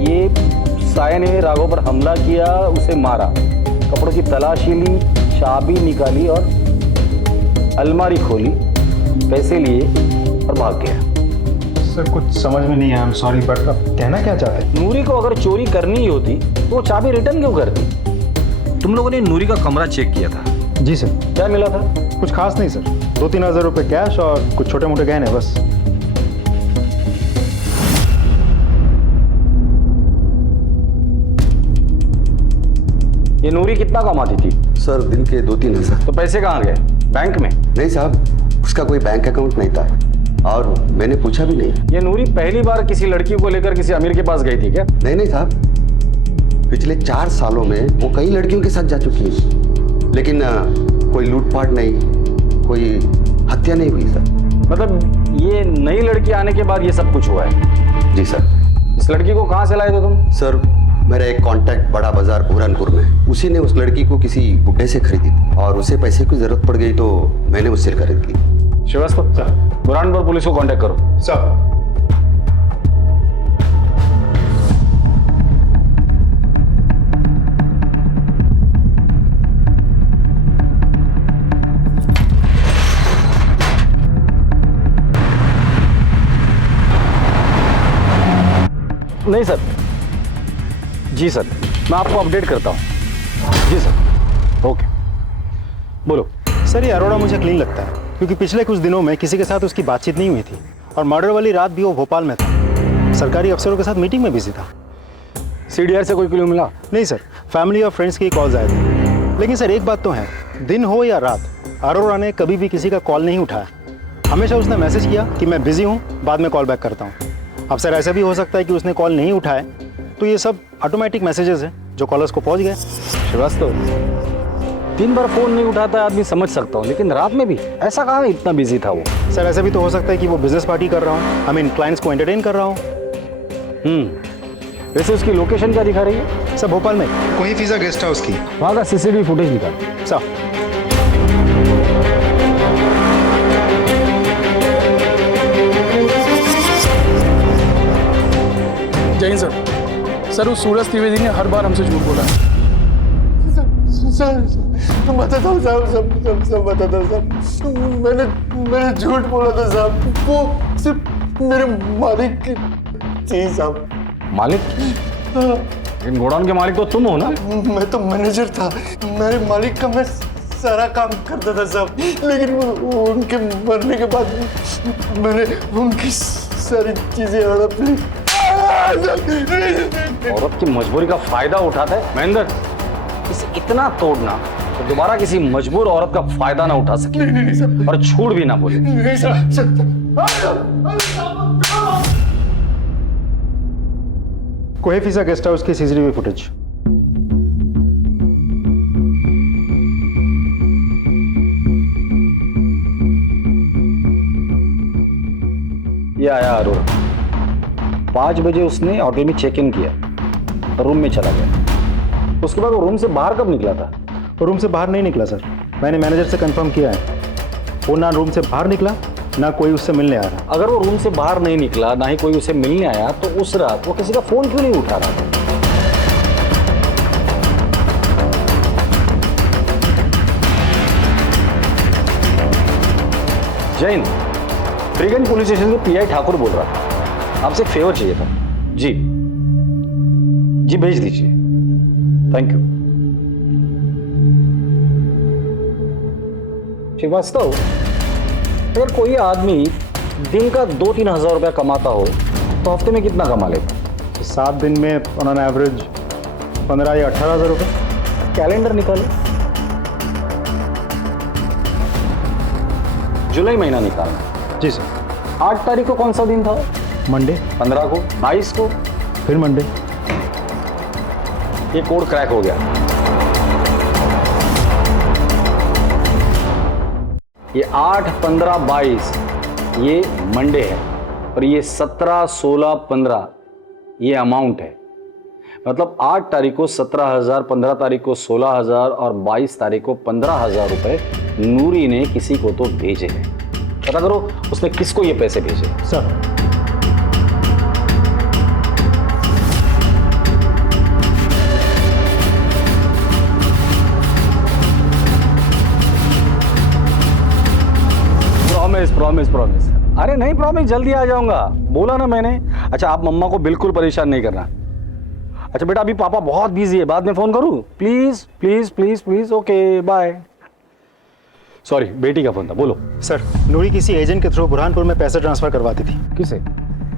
ये साया ने राघव पर हमला किया, उसे मारा, कपड़ों की तलाशी ली, चाबी निकाली और अलमारी खोली, पैसे लिए और भाग गया। सर कुछ समझ में नहीं आया, आई एम सॉरी, बट अब कहना क्या चाहते हैं? नूरी को अगर चोरी करनी ही होती तो वो चाबी रिटर्न क्यों करती? तुम लोगों ने नूरी का कमरा चेक किया था? जी सर। क्या मिला था? कुछ खास नहीं सर, 2-3 हज़ार रुपये कैश और कुछ छोटे मोटे गहने बस। ये नूरी कितना कमाती थी? सर दिन के 2-3 हज़ार। तो पैसे कहाँ गए? बैंक में? नहीं साहब, उसका कोई बैंक अकाउंट नहीं था और मैंने पूछा भी नहीं। ये नूरी पहली बार किसी लड़की को लेकर किसी अमीर के पास गई थी क्या? नहीं साहब, पिछले 4 सालों में वो कई लड़कियों के साथ जा चुकी है, लेकिन कोई लूटपाट नहीं, कोई हत्या नहीं हुई सर। मतलब ये नई लड़की आने के बाद ये सब कुछ हुआ है? जी सर। इस लड़की को कहाँ से लाए थे तुम? सर मेरा एक कांटेक्ट बड़ा बाजार बुरहानपुर में, उसी ने उस लड़की को किसी बुड्ढे से खरीदी और उसे पैसे की जरूरत पड़ गई तो मैंने उससे खरीद ली। श्रीवास्तव सर, बुरहानपुर पुलिस को कांटेक्ट करो। सर। नहीं सर। जी सर, मैं आपको अपडेट करता हूँ। जी सर, ओके। बोलो। सर ये अरोड़ा मुझे क्लीन लगता है क्योंकि पिछले कुछ दिनों में किसी के साथ उसकी बातचीत नहीं हुई थी और मर्डर वाली रात भी वो भोपाल में था, सरकारी अफसरों के साथ मीटिंग में बिजी था। CDR से कोई क्लू मिला? नहीं सर, फैमिली और फ्रेंड्स की कॉल्स आए थे। लेकिन सर एक बात तो है, दिन हो या रात, अरोड़ा ने कभी भी किसी का कॉल नहीं उठाया। हमेशा उसने मैसेज किया कि मैं बिजी हूँ, बाद में कॉल बैक करता हूँ। अब सर ऐसा भी हो सकता है कि उसने कॉल नहीं उठाए तो ये सब ऑटोमेटिक मैसेजेस हैं जो कॉलर्स को पहुँच गए। श्रीवास्तव, 3 बार फोन नहीं उठाता है आदमी समझ सकता हूँ, लेकिन रात में भी ऐसा कहाँ इतना बिजी था वो? सर ऐसा भी तो हो सकता है कि वो बिजनेस पार्टी कर रहा हूँ, आई मीन क्लाइंट्स को एंटरटेन कर रहा हूँ। वैसे उसकी लोकेशन क्या दिखा रही है? सर भोपाल में कोई फिजा गेस्ट हाउस की, वहाँ का CCTV फुटेज निकाल। सर जय हिंद सर। सर उस सूरज त्रिवेदी ने हर बार हमसे झूठ बोला। सर बताता हूँ साहब, सब बताता हूँ साहब। मैंने झूठ बोला था साहब, वो सिर्फ मेरे मालिक की थी साहब। मालिक? इन गोडाउन के मालिक तो तुम हो ना? मैं तो मैनेजर था, मेरे मालिक का मैं सारा काम करता था साहब, लेकिन उनके मरने के बाद मैंने उनकी सारी चीजें हड़प ली। औरत की मजबूरी का फायदा उठाता है महेंद्र। इसे इतना तोड़ना तो दोबारा किसी मजबूर औरत का फायदा ना उठा सके। नहीं, और झूठ भी ना बोले। नहीं सर। कोई फिजा गेस्ट हाउस की CCTV फुटेज। ये आया अरोड़ा, 5 बजे उसने होटल में चेक इन किया, रूम में चला गया। उसके बाद वो रूम से बाहर कब निकला था? वो रूम से बाहर नहीं निकला सर, मैंने मैनेजर से कंफर्म किया है। वो ना रूम से बाहर निकला, ना कोई उससे मिलने आ रहा। अगर वो रूम से बाहर नहीं निकला, ना ही कोई उसे मिलने आया, तो उस रात वो किसी का फोन क्यों नहीं उठा रहा था? जैन, फ्रीगंज पुलिस स्टेशन के PI ठाकुर बोल रहा था, आपसे एक फेवर चाहिए था। जी भेज दीजिए, थैंक यू। श्रीवास्तव, अगर कोई आदमी दिन का 2-3 हज़ार रुपया कमाता हो तो हफ्ते में कितना कमा लेता? 7 दिन में ऑन एवरेज 15 या 18 हज़ार रुपये। कैलेंडर निकालो, जुलाई महीना निकालना। जी सर। 8 तारीख को कौन सा दिन था? मंडे। 15 को, 22 को, फिर मंडे। ये कोड क्रैक हो गया। ये 8, 15, 22 ये मंडे है और ये 17, 16, 15 ये अमाउंट है। मतलब 8 तारीख को 17,000, 15 तारीख को 16,000 और 22 तारीख को 15,000 रुपए नूरी ने किसी को तो भेजे हैं। पता करो उसने किसको ये पैसे भेजे। Sir promise. अरे नहीं प्रॉमिस, जल्दी आ जाऊंगा, बोला ना मैंने। अच्छा आप मम्मा को बिल्कुल परेशान नहीं करना। अच्छा बेटा अभी पापा बहुत बिजी है, बाद में फोन करूं? Please please please please. Okay bye. Sorry बेटी का फोन था, बोलो। सर नूरी किसी एजेंट के थ्रू बुरहानपुर में पैसे ट्रांसफर करवाती थी। किसे?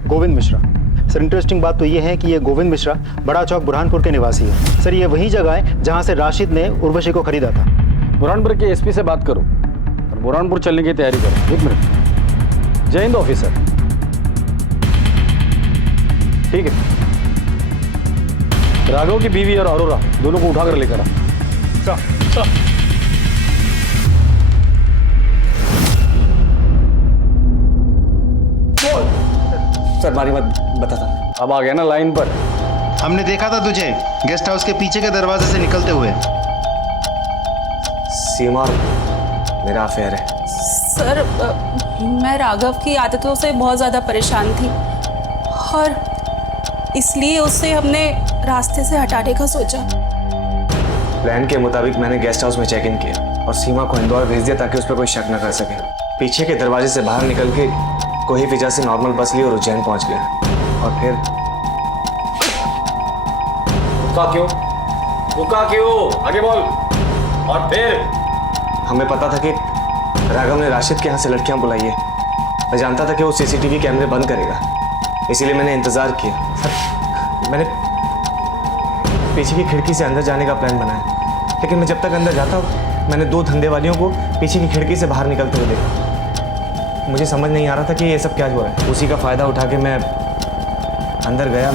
गोविंद मिश्रा। सर इंटरेस्टिंग बात तो ये है कि ये गोविंद मिश्रा बड़ा चौक बुरहानपुर के निवासी है। सर ये वही जगह है जहां से राशिद ने उर्वशी को खरीदा था। बुरहानपुर के SP से बात करो और बुरहानपुर चलने की तैयारी करो। 1 मिनट। जय हिंद ऑफिसर। ठीक है, राघव की बीवी और अरोरा दोनों को उठाकर लेकर आ। सर मारी मत बताता। अब आ गया ना लाइन पर। हमने देखा था तुझे गेस्ट हाउस के पीछे के दरवाजे से निकलते हुए। सीमा मेरा अफेयर है। सर मैं राघव की आदतों से बहुत ज़्यादा परेशान थी और इसलिए उससे हमने रास्ते से हटाने का सोचा। प्लान के मुताबिक मैंने गेस्ट हाउस में चेक इन किया और सीमा को इंदौर भेज दिया ताकि उस पर कोई शक न कर सके। पीछे के दरवाजे से बाहर निकल के कोही फिजा से नॉर्मल बस ली और उज्जैन पहुंच गया और रुका क्यों? रुका क्यों? आगे बोल। और फिर? हमें पता था कि राघव ने राशिद के यहाँ से लड़कियां बुलाई है। मैं जानता था कि वो सीसीटीवी कैमरे बंद करेगा, इसीलिए मैंने इंतजार किया। सर, मैंने पीछे की खिड़की से अंदर जाने का प्लान बनाया, लेकिन मैं जब तक अंदर जाता मैंने 2 धंधे वालियों को पीछे की खिड़की से बाहर निकलते हुए देखा। मुझे समझ नहीं आ रहा था कि ये सब क्या हुआ है। उसी का फायदा उठा के मैं अंदर गया।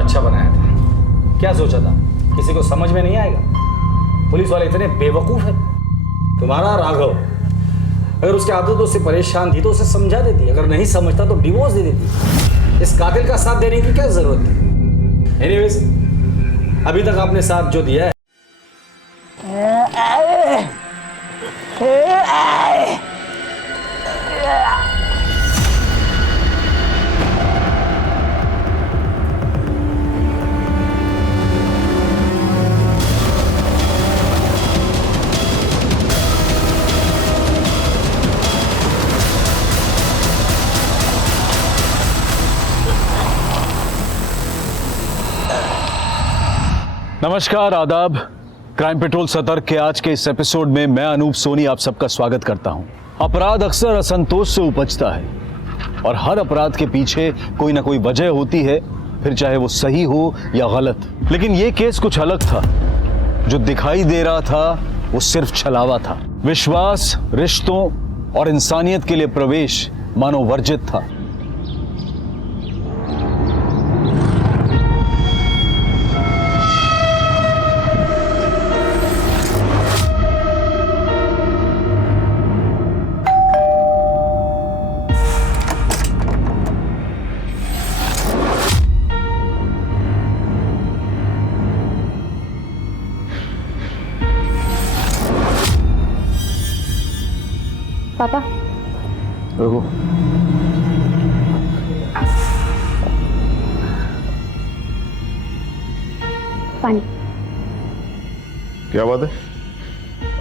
अच्छा बनाया था। क्या सोचा था किसी को समझ में नहीं आएगा? पुलिस वाले इतने बेवकूफ है। तुम्हारा राघव अगर उसकी आदतों से परेशान थी तो उसे समझा देती, अगर नहीं समझता तो डिवोर्स दे देती। इस कातिल का साथ देने की क्या जरूरत थी? एनीवेज, अभी तक आपने साथ जो दिया है नमस्कार, आदाब। क्राइम पेट्रोल सतर्क के आज के इस एपिसोड में मैं अनूप सोनी आप सबका स्वागत करता हूं। अपराध अक्सर असंतोष से उपजता है और हर अपराध के पीछे कोई ना कोई वजह होती है, फिर चाहे वो सही हो या गलत। लेकिन ये केस कुछ अलग था। जो दिखाई दे रहा था वो सिर्फ छलावा था। विश्वास, रिश्तों और इंसानियत के लिए प्रवेश मानो वर्जित था। पापा, रुको। पानी। क्या बात है?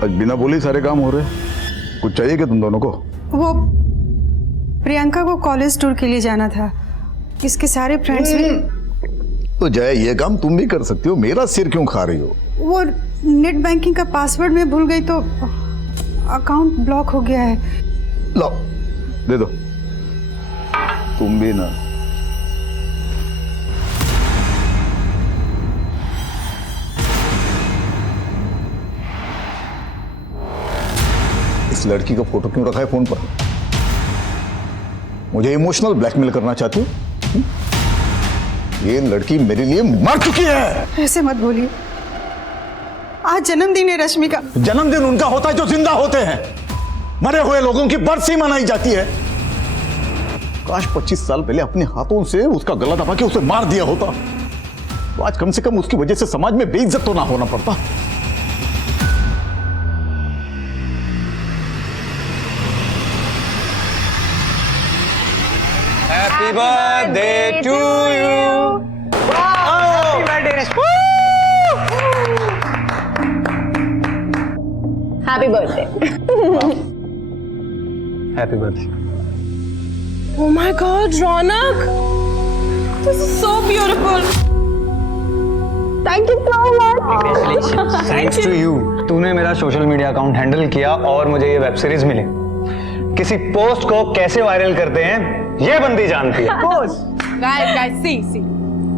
आज बिना बोले सारे काम हो रहे हैं। कुछ चाहिए क्या तुम दोनों को? वो प्रियंका को कॉलेज टूर के लिए जाना था। इसके सारे फ्रेंड्स भी। तो जय, ये काम तुम भी कर सकती हो, मेरा सिर क्यों खा रही हो? वो नेट बैंकिंग का पासवर्ड मैं भूल गई तो अकाउंट ब्लॉक हो गया है। लो, दे दो। तुम भी ना। इस लड़की का फोटो क्यों रखा है फोन पर? मुझे इमोशनल ब्लैकमेल करना चाहती हो? ये लड़की मेरे लिए मर चुकी है। ऐसे मत बोलिए। आज जन्मदिन है रश्मि का। जन्मदिन उनका होता है जो जिंदा होते हैं। मरे हुए लोगों की बरसी मनाई जाती है। काश 25 साल पहले अपने हाथों से उसका गला दबा के उसे मार दिया होता, तो आज कम से कम उसकी वजह से समाज में बेइज्जत तो ना होना पड़ता। Happy birthday to you. Happy birthday Rashmi. Happy birthday. Happy birthday. Oh my God, Ronak! This is so beautiful. Thank you so much. Thanks to you. तूने मेरा सोशल मीडिया अकाउंट हैंडल किया और मुझे ये वेब सीरीज मिली। किसी post को कैसे viral करते हैं ये बंदी जानती है। Guys, see.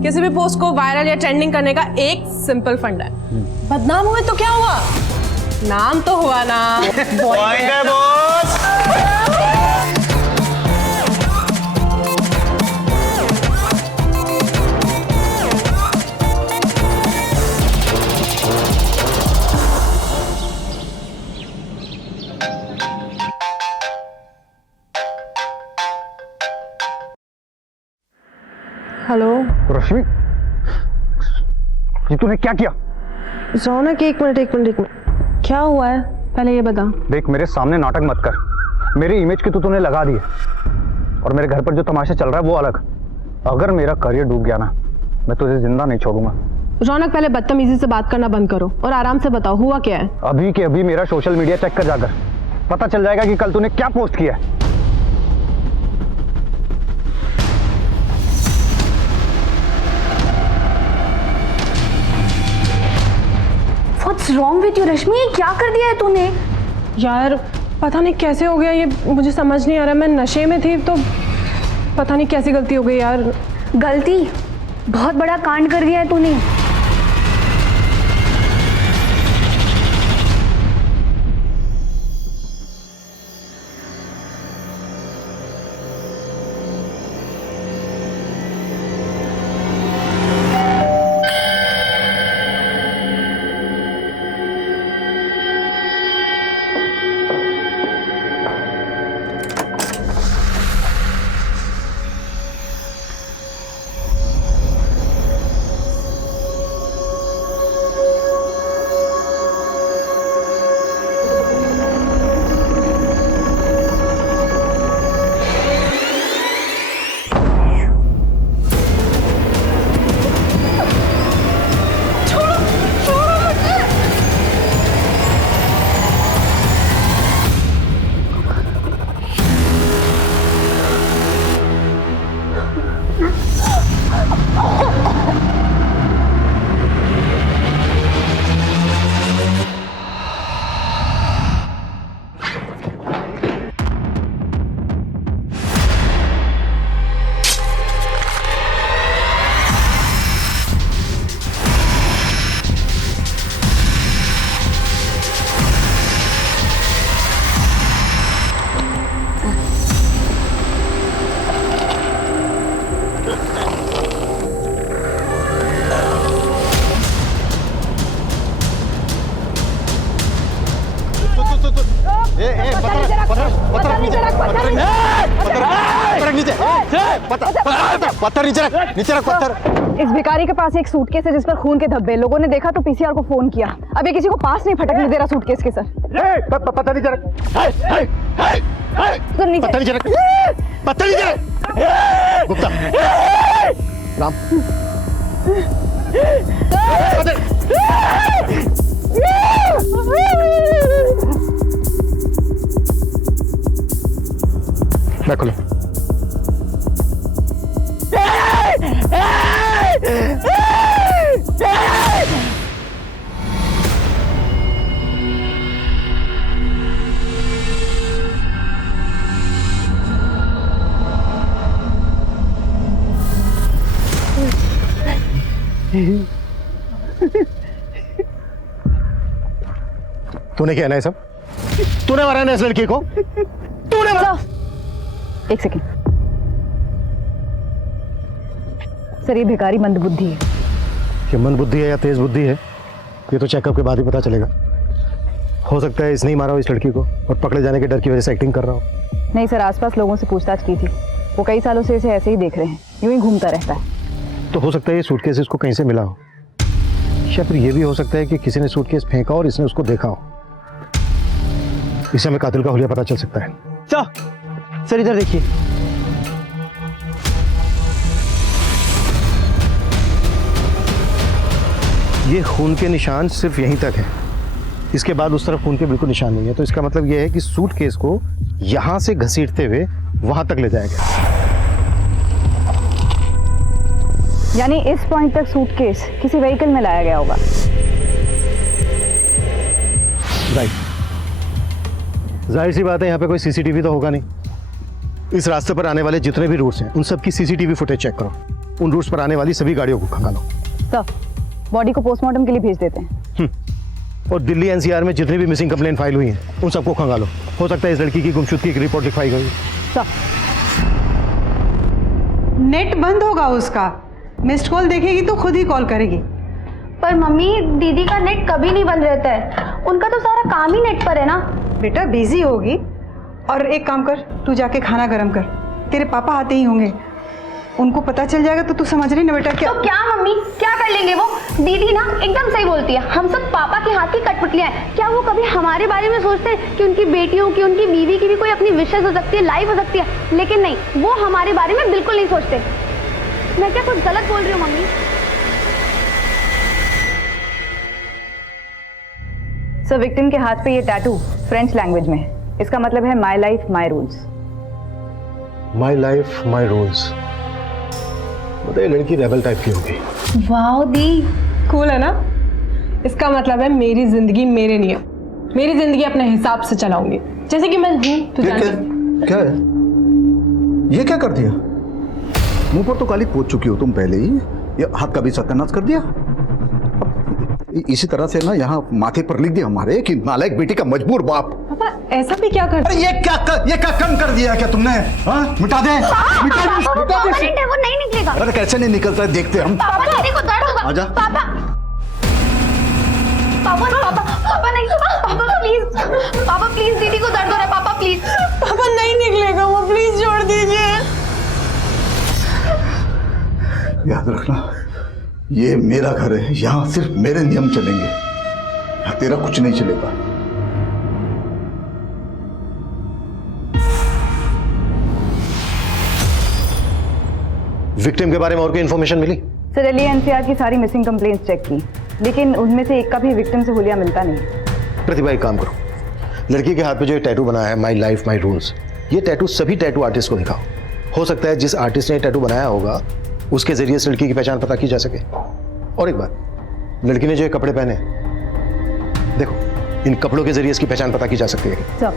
किसी भी पोस्ट को वायरल या ट्रेंडिंग करने का एक सिंपल फंडा है। बदनाम हुए तो क्या हुआ? नाम तो हुआ ना। हेलो रश्मि, ये तूने क्या किया? रौनक, एक मिनट, क्या हुआ है पहले ये बता। देख, मेरे सामने नाटक मत कर। मेरी इमेज की तो तूने लगा दी है, और मेरे घर पर जो तमाशा चल रहा है वो अलग। अगर मेरा करियर डूब गया ना, मैं तुझे जिंदा नहीं छोड़ूंगा। रौनक, पहले बदतमीजी से बात करना बंद करो और आराम से बताओ हुआ क्या है। अभी के अभी मेरा सोशल मीडिया चेक कर जाकर, पता चल जाएगा कि कल तूने क्या पोस्ट किया है। What's wrong with you, रश्मि? ये क्या कर दिया है तूने? यार पता नहीं कैसे हो गया ये, मुझे समझ नहीं आ रहा। मैं नशे में थी तो पता नहीं कैसी गलती हो गई यार। गलती? बहुत बड़ा कांड कर दिया है तूने। पत्थर नीचे रख पत्थर। इस भिखारी के पास एक सूटकेस है जिस पर खून के धब्बे। लोगों ने देखा तो पीसीआर को फोन किया। अब ये किसी को पास नहीं फटकने दे रहा सूटकेस के सर। पत्थर नीचे रख, पत्थर नीचे रख, पत्थर नीचे रख। गुप्ता, राम, मैं खोलो। तूने क्या है ना ये सब? तूने मारा ना इस लड़की को? तूने मारा? एक सेकेंड सर, ये भिखारी मंदबुद्धि है। ये मंदबुद्धि है या तेज बुद्धि है ये तो चेकअप के बाद ही पता चलेगा। हो सकता है इसने ही मारा हो इस लड़की को और पकड़े जाने के डर की वजह से एक्टिंग कर रहा हो। नहीं सर, आसपास लोगों से पूछताछ की थी, वो कई सालों से इसे ऐसे ही देख रहे हैं, यूं ही घूमता रहता है। तो हो सकता है ये सूटकेस इसको कहीं से मिला हो, या फिर ये भी हो सकता है कि किसी ने सूटकेस फेंका और इसने उसको देखा हो। इससे हमें कातिल का हुलिया पता चल सकता है। सर इधर देखिए। ये खून के निशान सिर्फ यहीं तक है, इसके बाद उस तरफ खून के बिल्कुल निशान नहीं है। तो इसका मतलब यह है कि सूटकेस को यहां से घसीटते हुए वहां तक ले जाया गया। यानी इस पॉइंट तक सूटकेस किसी व्हीकल में लाया गया होगा। राइट, जाहिर सी बात है यहाँ पे कोई सीसीटीवी तो होगा नहीं। इस रास्ते पर आने वाले जितने भी रूट्स हैं उन सब की सीसीटीवी फुटेज चेक करो। उन रूट्स पर आने वाली सभी गाड़ियों को खंगालो। सर, बॉडी को पोस्टमार्टम के लिए भेज देते हैं। और दिल्ली एनसीआर में जितनी भी मिसिंग कंप्लेंट फाइल हुई हैं उन सबको खंगालो। हो सकता है इस लड़की की गुमशुदगी की रिपोर्ट लिखवाई गई। नेट बंद होगा उसका, मिस्ड कॉल देखेगी तो खुद ही कॉल करेगी। पर मम्मी, दीदी का नेट कभी नहीं बंद रहता है, उनका तो सारा काम ही नेट पर है ना। बेटा बिजी होगी, और एक काम कर, तू जाके खाना गर्म कर, तेरे पापा आते ही होंगे, उनको पता चल जाएगा तो तू समझ रही ना बेटा। क्या तो क्या मम्मी, क्या कर लेंगे वो? दीदी ना एकदम सही बोलती है, हम सब पापा के हाथ की कठपुतलियां हैं। क्या वो कभी हमारे बारे में सोचते हैं कि उनकी बेटियों की, उनकी बीवी की भी कोई अपनी विशेष हो सकती है, लाइफ हो सकती है? लेकिन नहीं, वो हमारे बारे में बिल्कुल नहीं सोचते। मैं क्या कुछ गलत बोल रही हूँ मम्मी? सर, विक्टिम के हाथ पे ये टैटू फ्रेंच लैंग्वेज में है। इसका मतलब है my life my rules. My life my rules. बताइए, लड़की रेबल टाइप की होगी। वाओ दी, कूल है ना? इसका मतलब है मेरी जिंदगी मेरे नियम, मेरी जिंदगी अपने हिसाब से चलाऊंगी, जैसे कि मैं हूं। तू क्या है ये? क्या कर दिया? मुंह पर तो काली पोत चुकी हो तुम पहले ही, ये हाथ का भी सत्यानाश कर दिया। इसी तरह से ना यहाँ माथे पर लिख दिया हमारे कि नालायक बेटी का मजबूर बाप। पापा ऐसा भी क्या कर? अरे ये क्या कम कर दिया क्या तुमने? हाँ, मिटा दे, मिटा दे। वो नहीं निकलेगा। अरे कैसे नहीं निकलता है, देखते हम। पापा, दीदी को दर्द होगा। आजा। पापा नहीं, पापा प्लीज, दीदी को दर्द हो रहा है, पापा प्लीज। पापा नहीं निकलेगा वो, प्लीज छोड़ दीजिए। याद रखना, ये मेरा घर है, यहाँ सिर्फ मेरे नियम चलेंगे, यहाँ तेरा कुछ नहीं चलेगा। विक्टिम के बारे में और कोई इन्फॉर्मेशन मिली? सर, दिल्ली एनसीआर की सारी मिसिंग कंप्लेंट्स चेक की, लेकिन उनमें से एक का भी विक्टिम से हुलिया मिलता नहीं। प्रतिभा, एक काम करो, लड़की के हाथ पे जो टैटू बनाया है माई लाइफ माई रूल्स, ये टैटू सभी टैटू आर्टिस्ट को दिखाओ। हो सकता है जिस आर्टिस्ट ने टैटू बनाया होगा उसके जरिए से लड़की की पहचान पता की जा सके। और एक बात, लड़की ने जो ये कपड़े पहने, देखो, इन कपड़ों के जरिए इसकी पहचान पता की जा सकती है। सब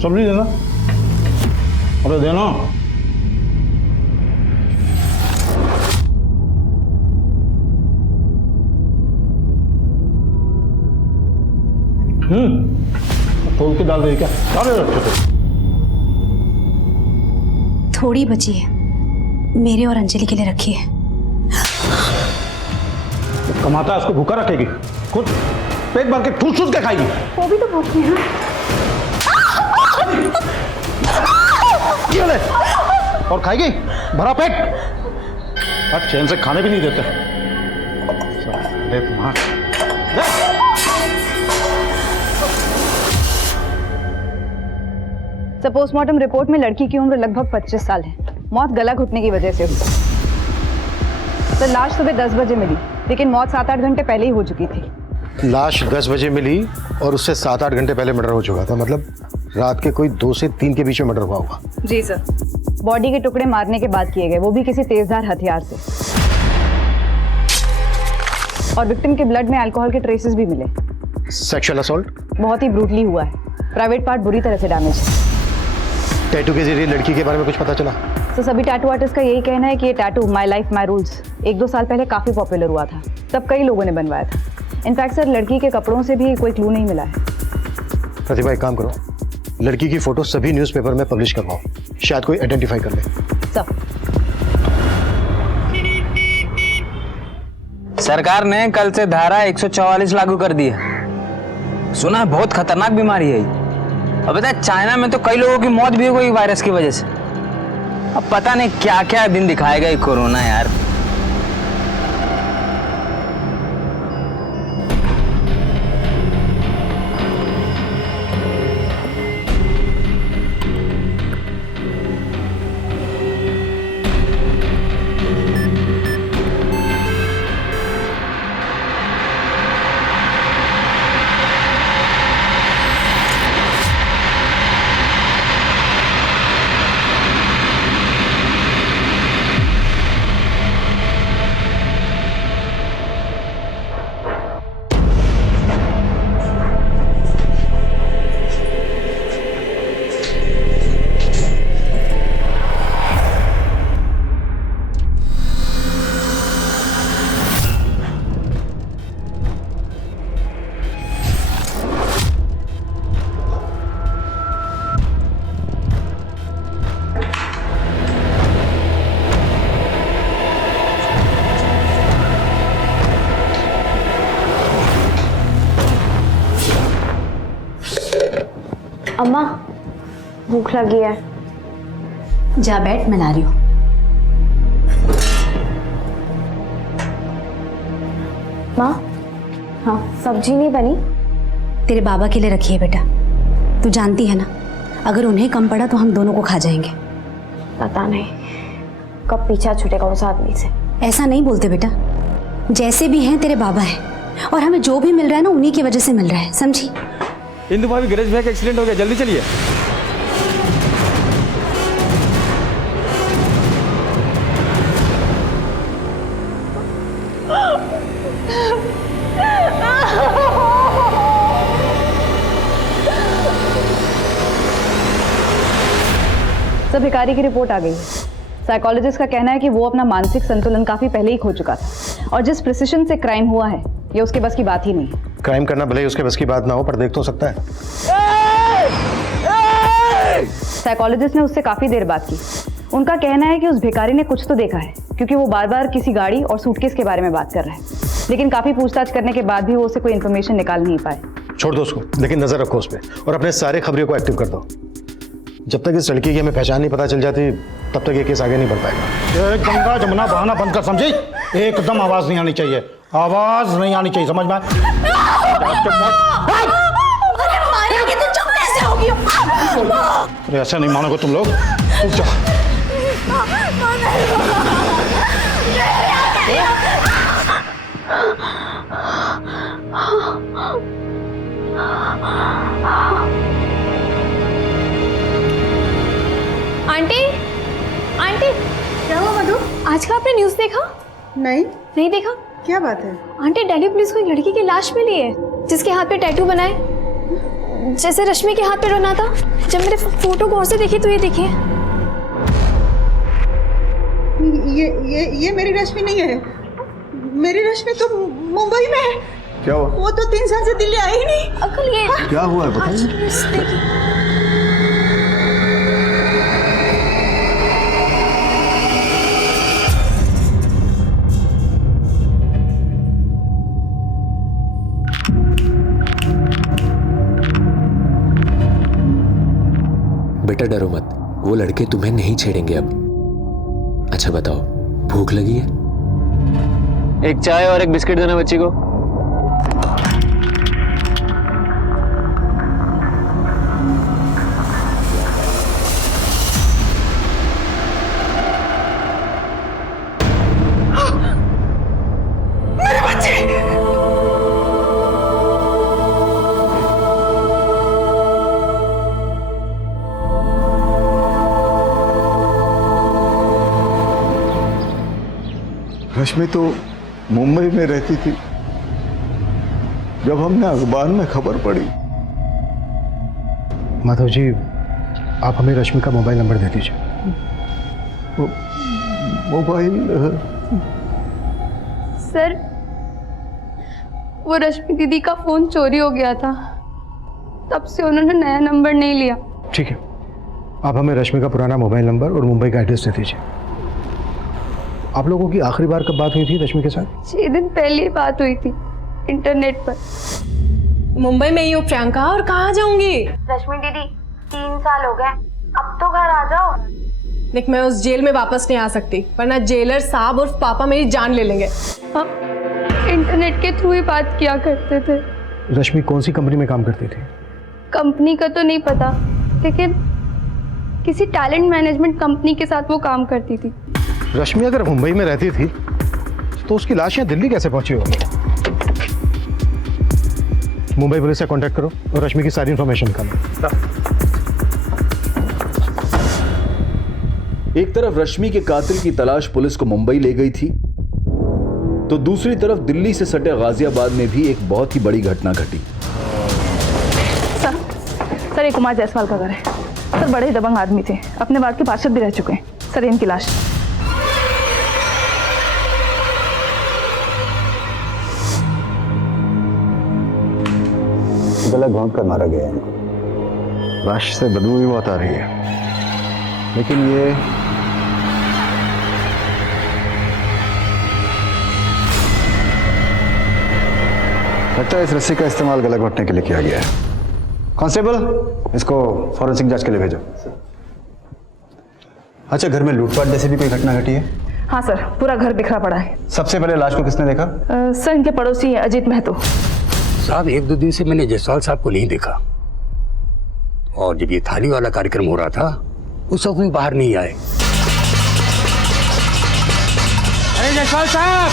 सब्जी देना। अरे देना। तोल के डाल दे क्या? थोड़ी बची है, मेरे और अंजलि के लिए रखी है। कमाता है उसको भूखा रखेगी, खुद पेट भर के ठूस ठूस के खाएगी। वो भी तो भूखी है। ये ले, और खाएगी भरा पेट, और चैन से खाने भी नहीं देते। पोस्टमार्टम रिपोर्ट में लड़की की उम्र लगभग 25 साल है। मौत गला घुटने की वजह से हुई। तो लाश सुबह 10 बजे मिली, लेकिन मौत 7-8 घंटे पहले ही हो चुकी थी। लाश 10 बजे मिली और उससे 7-8 घंटे पहले मर्डर हो चुका था, मतलब रात के कोई 2 से 3 के बीच में मर्डर हुआ होगा। जी सर। बॉडी के टुकड़े मारने के बाद किए गए, वो भी किसी तेजधार हथियार से। और विक्टिम के ब्लड में अल्कोहल के ट्रेसेस भी मिले। सेक्सुअल असॉल्ट बहुत ही ब्रूटली हुआ है। प्राइवेट पार्ट बुरी तरह से डैमेज है। टैटू के जरिए लड़की के बारे में कुछ पता चला? तो सभी टैटू आर्टिस्ट का यही कहना है कि ये tattoo my life my rules 1-2 साल पहले काफ़ी पॉपुलर हुआ था, तब कई लोगों ने बनवाया था। इनफैक्ट सर, लड़की के कपड़ों से भी कोई क्लू नहीं मिला है। प्रतिभा, एक काम करो, लड़की की फोटो सभी न्यूज़पेपर में पब्लिश करवाओ, शायद कोई आइडेंटिफाई कर ले। सब सरकार ने कल से धारा 144 लागू कर दी है। सुना है बहुत खतरनाक बीमारी है ये। अब पता है चाइना में तो कई लोगों की मौत भी हो गई वायरस की वजह से। अब पता नहीं क्या क्या दिन दिखाएगा ये कोरोना यार। अम्मा भूख लगी है। जा बैठ, मैं ला रही हूँ। माँ, हाँ सब्जी नहीं बनी? तेरे बाबा के लिए रखी है बेटा, तू जानती है ना, अगर उन्हें कम पड़ा तो हम दोनों को खा जाएंगे। पता नहीं कब पीछा छूटेगा उस आदमी से। ऐसा नहीं बोलते बेटा, जैसे भी हैं तेरे बाबा हैं, और हमें जो भी मिल रहा है ना उन्हीं की वजह से मिल रहा है, समझी? इंदु भाभी, गणेश भैया का एक्सीडेंट हो गया, जल्दी चलिए। सब भिखारी की रिपोर्ट आ गई है। साइकोलॉजिस्ट का कहना है कि वो अपना मानसिक संतुलन काफी पहले ही खो चुका था, और जिस प्रिसिशन से क्राइम हुआ है ये उसके बस की बात ही नहीं है। क्राइम करना भले ही उसके बस की बात ना हो, पर देख तो सकता है। साइकोलॉजिस्ट ने उससे काफी देर बात की। उनका कहना है कि उस भिखारी ने कुछ तो देखा है, क्योंकि वो बार बार किसी गाड़ी और सूटकेस के बारे में बात कर रहा है, लेकिन काफी पूछताछ करने के बाद भी वो उससे कोई इन्फॉर्मेशन निकाल नहीं पाए। छोड़ दो उसको, लेकिन नजर रखो उस पर, और अपने सारे खबरियों को एक्टिव कर दो। जब तक इस लड़की की हमें पहचान नहीं पता चल जाती, तब तक ये केस आगे नहीं बढ़ पाएगा। गंगा जमुना बहाना बंद कर, समझी? एकदम आवाज नहीं आनी चाहिए, आवाज नहीं आनी चाहिए, समझ में? अरे ऐसा नहीं मानोगे तुम लोग। आंटी, आंटी, क्या हुआ मधु? आज का आपने न्यूज़ देखा? नहीं देखा? क्या बात है? आंटी, दिल्ली पुलिस को एक लड़की की लाश मिली है जिसके हाथ पे टैटू बनाए, जैसे रश्मि के हाथ पे बना था। जब मेरे फोटो गौर से देखी तो ये देखिए। ये मेरी रश्मि नहीं है। मेरी रश्मि तो मुंबई में है। क्या हुआ? वो तो 3 साल से दिल्ली आई ही नहीं। अंकल ये क्या हुआ है बताइए। बेटा डरो मत, वो लड़के तुम्हें नहीं छेड़ेंगे अब। अच्छा बताओ, भूख लगी है? एक चाय और एक बिस्किट देना बच्ची को। मेरे बच्चे! रश्मि तो मुंबई में रहती थी। जब हमने अखबार में खबर पड़ी। माधव जी, आप हमें रश्मि का मोबाइल नंबर दे दीजिए। मोबाइल? सर, वो रश्मि दीदी का फोन चोरी हो गया था, तब से उन्होंने नया नंबर नहीं लिया। ठीक है, आप हमें रश्मि का पुराना मोबाइल नंबर और मुंबई का एड्रेस दे दीजिए। आप लोगों की आखिरी बार कब बात हुई थी रश्मि के साथ? 6 दिन पहले बात हुई थी इंटरनेट पर। मुंबई में ही हो प्रियंका, और कहाँ जाऊंगी? रश्मि दीदी, 3 साल हो गए, अब तो घर आ जाओ। देख, मैं उस जेल में वापस नहीं आ सकती, वरना जेलर साहब और पापा मेरी जान ले लेंगे। हम इंटरनेट के थ्रू ही बात किया करते थे। रश्मि कौन सी कंपनी में काम करती थी? कंपनी का तो नहीं पता, लेकिन किसी टैलेंट मैनेजमेंट कंपनी के साथ वो काम करती थी। रश्मि अगर मुंबई में रहती थी तो उसकी लाश यहाँ दिल्ली कैसे पहुंची होगी? मुंबई पुलिस से कांटेक्ट करो और रश्मि की सारी इंफॉर्मेशन निकालो। एक तरफ रश्मि के कातिल की तलाश पुलिस को मुंबई ले गई थी, तो दूसरी तरफ दिल्ली से सटे गाजियाबाद में भी एक बहुत ही बड़ी घटना घटी। सर, ये कुमार जायसवाल का घर है। सर, बड़े ही दबंग आदमी थे, अपने वार्ड के पार्षद भी रह चुके हैं। सर, इनकी लाश। गला घोंट कर मारा गया इनको। लाश से बदबू भी बहुत आ रही है, लेकिन ये लगता है इस रस्सी का इस्तेमाल गला घोंटने के लिए किया गया है। कांस्टेबल, इसको फॉरेंसिक जांच के लिए भेजो। अच्छा, घर में लूटपाट जैसी भी कोई घटना घटी है? हाँ सर, पूरा घर बिखरा पड़ा है। सबसे पहले लाश को किसने देखा? सर, इनके पड़ोसी अजीत महतो। साहब, 1-2 दिन से मैंने जायसवाल साहब को नहीं देखा, और जब ये थाली वाला कार्यक्रम हो रहा था उस वक्त भी बाहर नहीं आए। अरे जायसवाल साहब,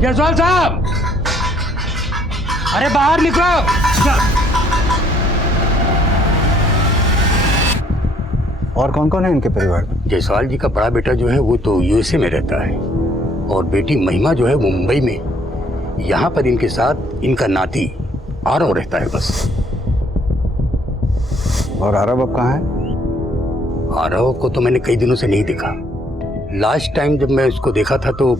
जायसवाल साहब, अरे बाहर निकलो। और कौन कौन है इनके परिवार में? जायसवाल जी का बड़ा बेटा जो है वो तो यूएसए में रहता है, और बेटी महिमा जो है वो मुंबई में। यहाँ पर इनके साथ इनका नाती आरव रहता है बस। और आरव अब कहाँ है? आरव को तो मैंने कई दिनों से नहीं देखा। लास्ट टाइम जब मैं उसको देखा था तो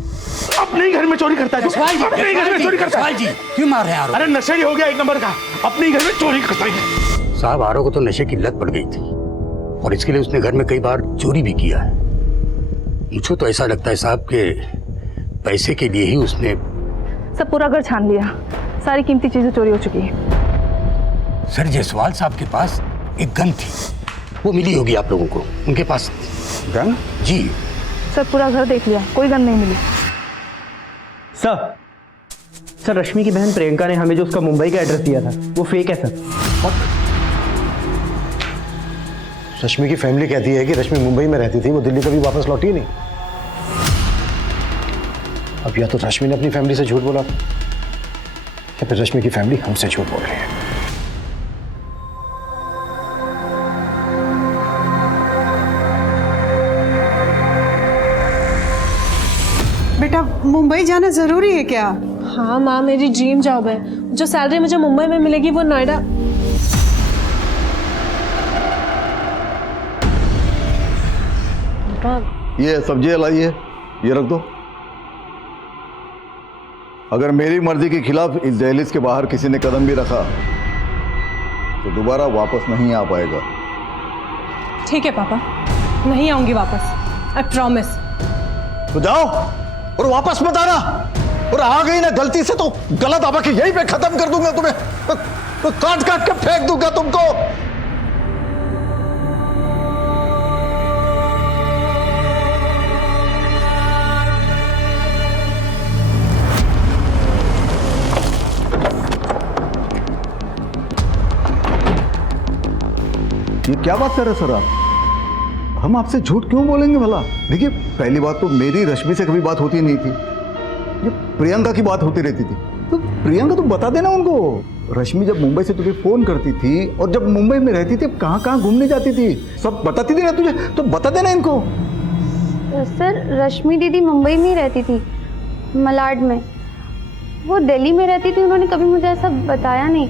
अपने ही घर में चोरी करता है। अपने ही घर में चोरी करता है। जी, क्यों मार रहे हैं आरव? अरे नशेड़ी हो गया एक नंबर का, अपने ही घर में चोरी करता है। साहब, आरव को तो नशे की लत पड़ गई थी, और इसके लिए उसने घर में कई बार चोरी भी किया है। मुझे तो ऐसा लगता है साहब कि पैसे के लिए ही उसने। सब पूरा घर छान लिया, सारी कीमती चीजें चोरी हो चुकी है। सर, जायसवाल साहब के पास एक गन थी, वो मिली होगी आप लोगों को। उनके पास गन? जी सर, पूरा घर देख लिया, कोई गन नहीं मिली। सर, रश्मि की बहन प्रियंका ने हमें जो उसका मुंबई का एड्रेस दिया था वो फेक है सर। रश्मि की फैमिली कहती है कि रश्मि मुंबई में रहती थी, वो दिल्ली कभी वापस लौटी नहीं। अब या तो रश्मि ने अपनी फैमिली से झूठ बोला था, या फिर रश्मि की फैमिली हमसे झूठ बोल रही है। बेटा, मुंबई जाना जरूरी है क्या? हाँ माँ, मेरी ड्रीम जॉब है। जो सैलरी मुझे मुंबई में मिलेगी वो नोएडा। ये सब्जी लाइए, ये रख दो। अगर मेरी मर्जी के खिलाफ इस दहलीज के बाहर किसी ने कदम भी रखा तो दोबारा वापस नहीं आ पाएगा। ठीक है पापा, नहीं आऊंगी वापस, आई प्रॉमिस। तो जाओ और वापस मत आना, और आ गई ना गलती से तो गलत आवा के यहीं पे खत्म कर दूंगा तुम्हें, तो काट काट के फेंक दूंगा तुमको। ये क्या बात कर रहे सर आप? हम आपसे झूठ क्यों बोलेंगे भला? देखिए, पहली बात तो मेरी रश्मि से कभी बात होती नहीं थी, ये प्रियंका की बात होती रहती थी। तो प्रियंका तो बता देना उनको। रश्मि जब मुंबई से तुझे फोन करती थी और जब मुंबई में रहती थी कहाँ कहाँ घूमने जाती थी सब बताती थी ना तुझे, तो बता देना इनको। सर, रश्मि दीदी मुंबई में ही रहती थी, मलाड में। वो दिल्ली में रहती थी, उन्होंने कभी मुझे ऐसा बताया नहीं।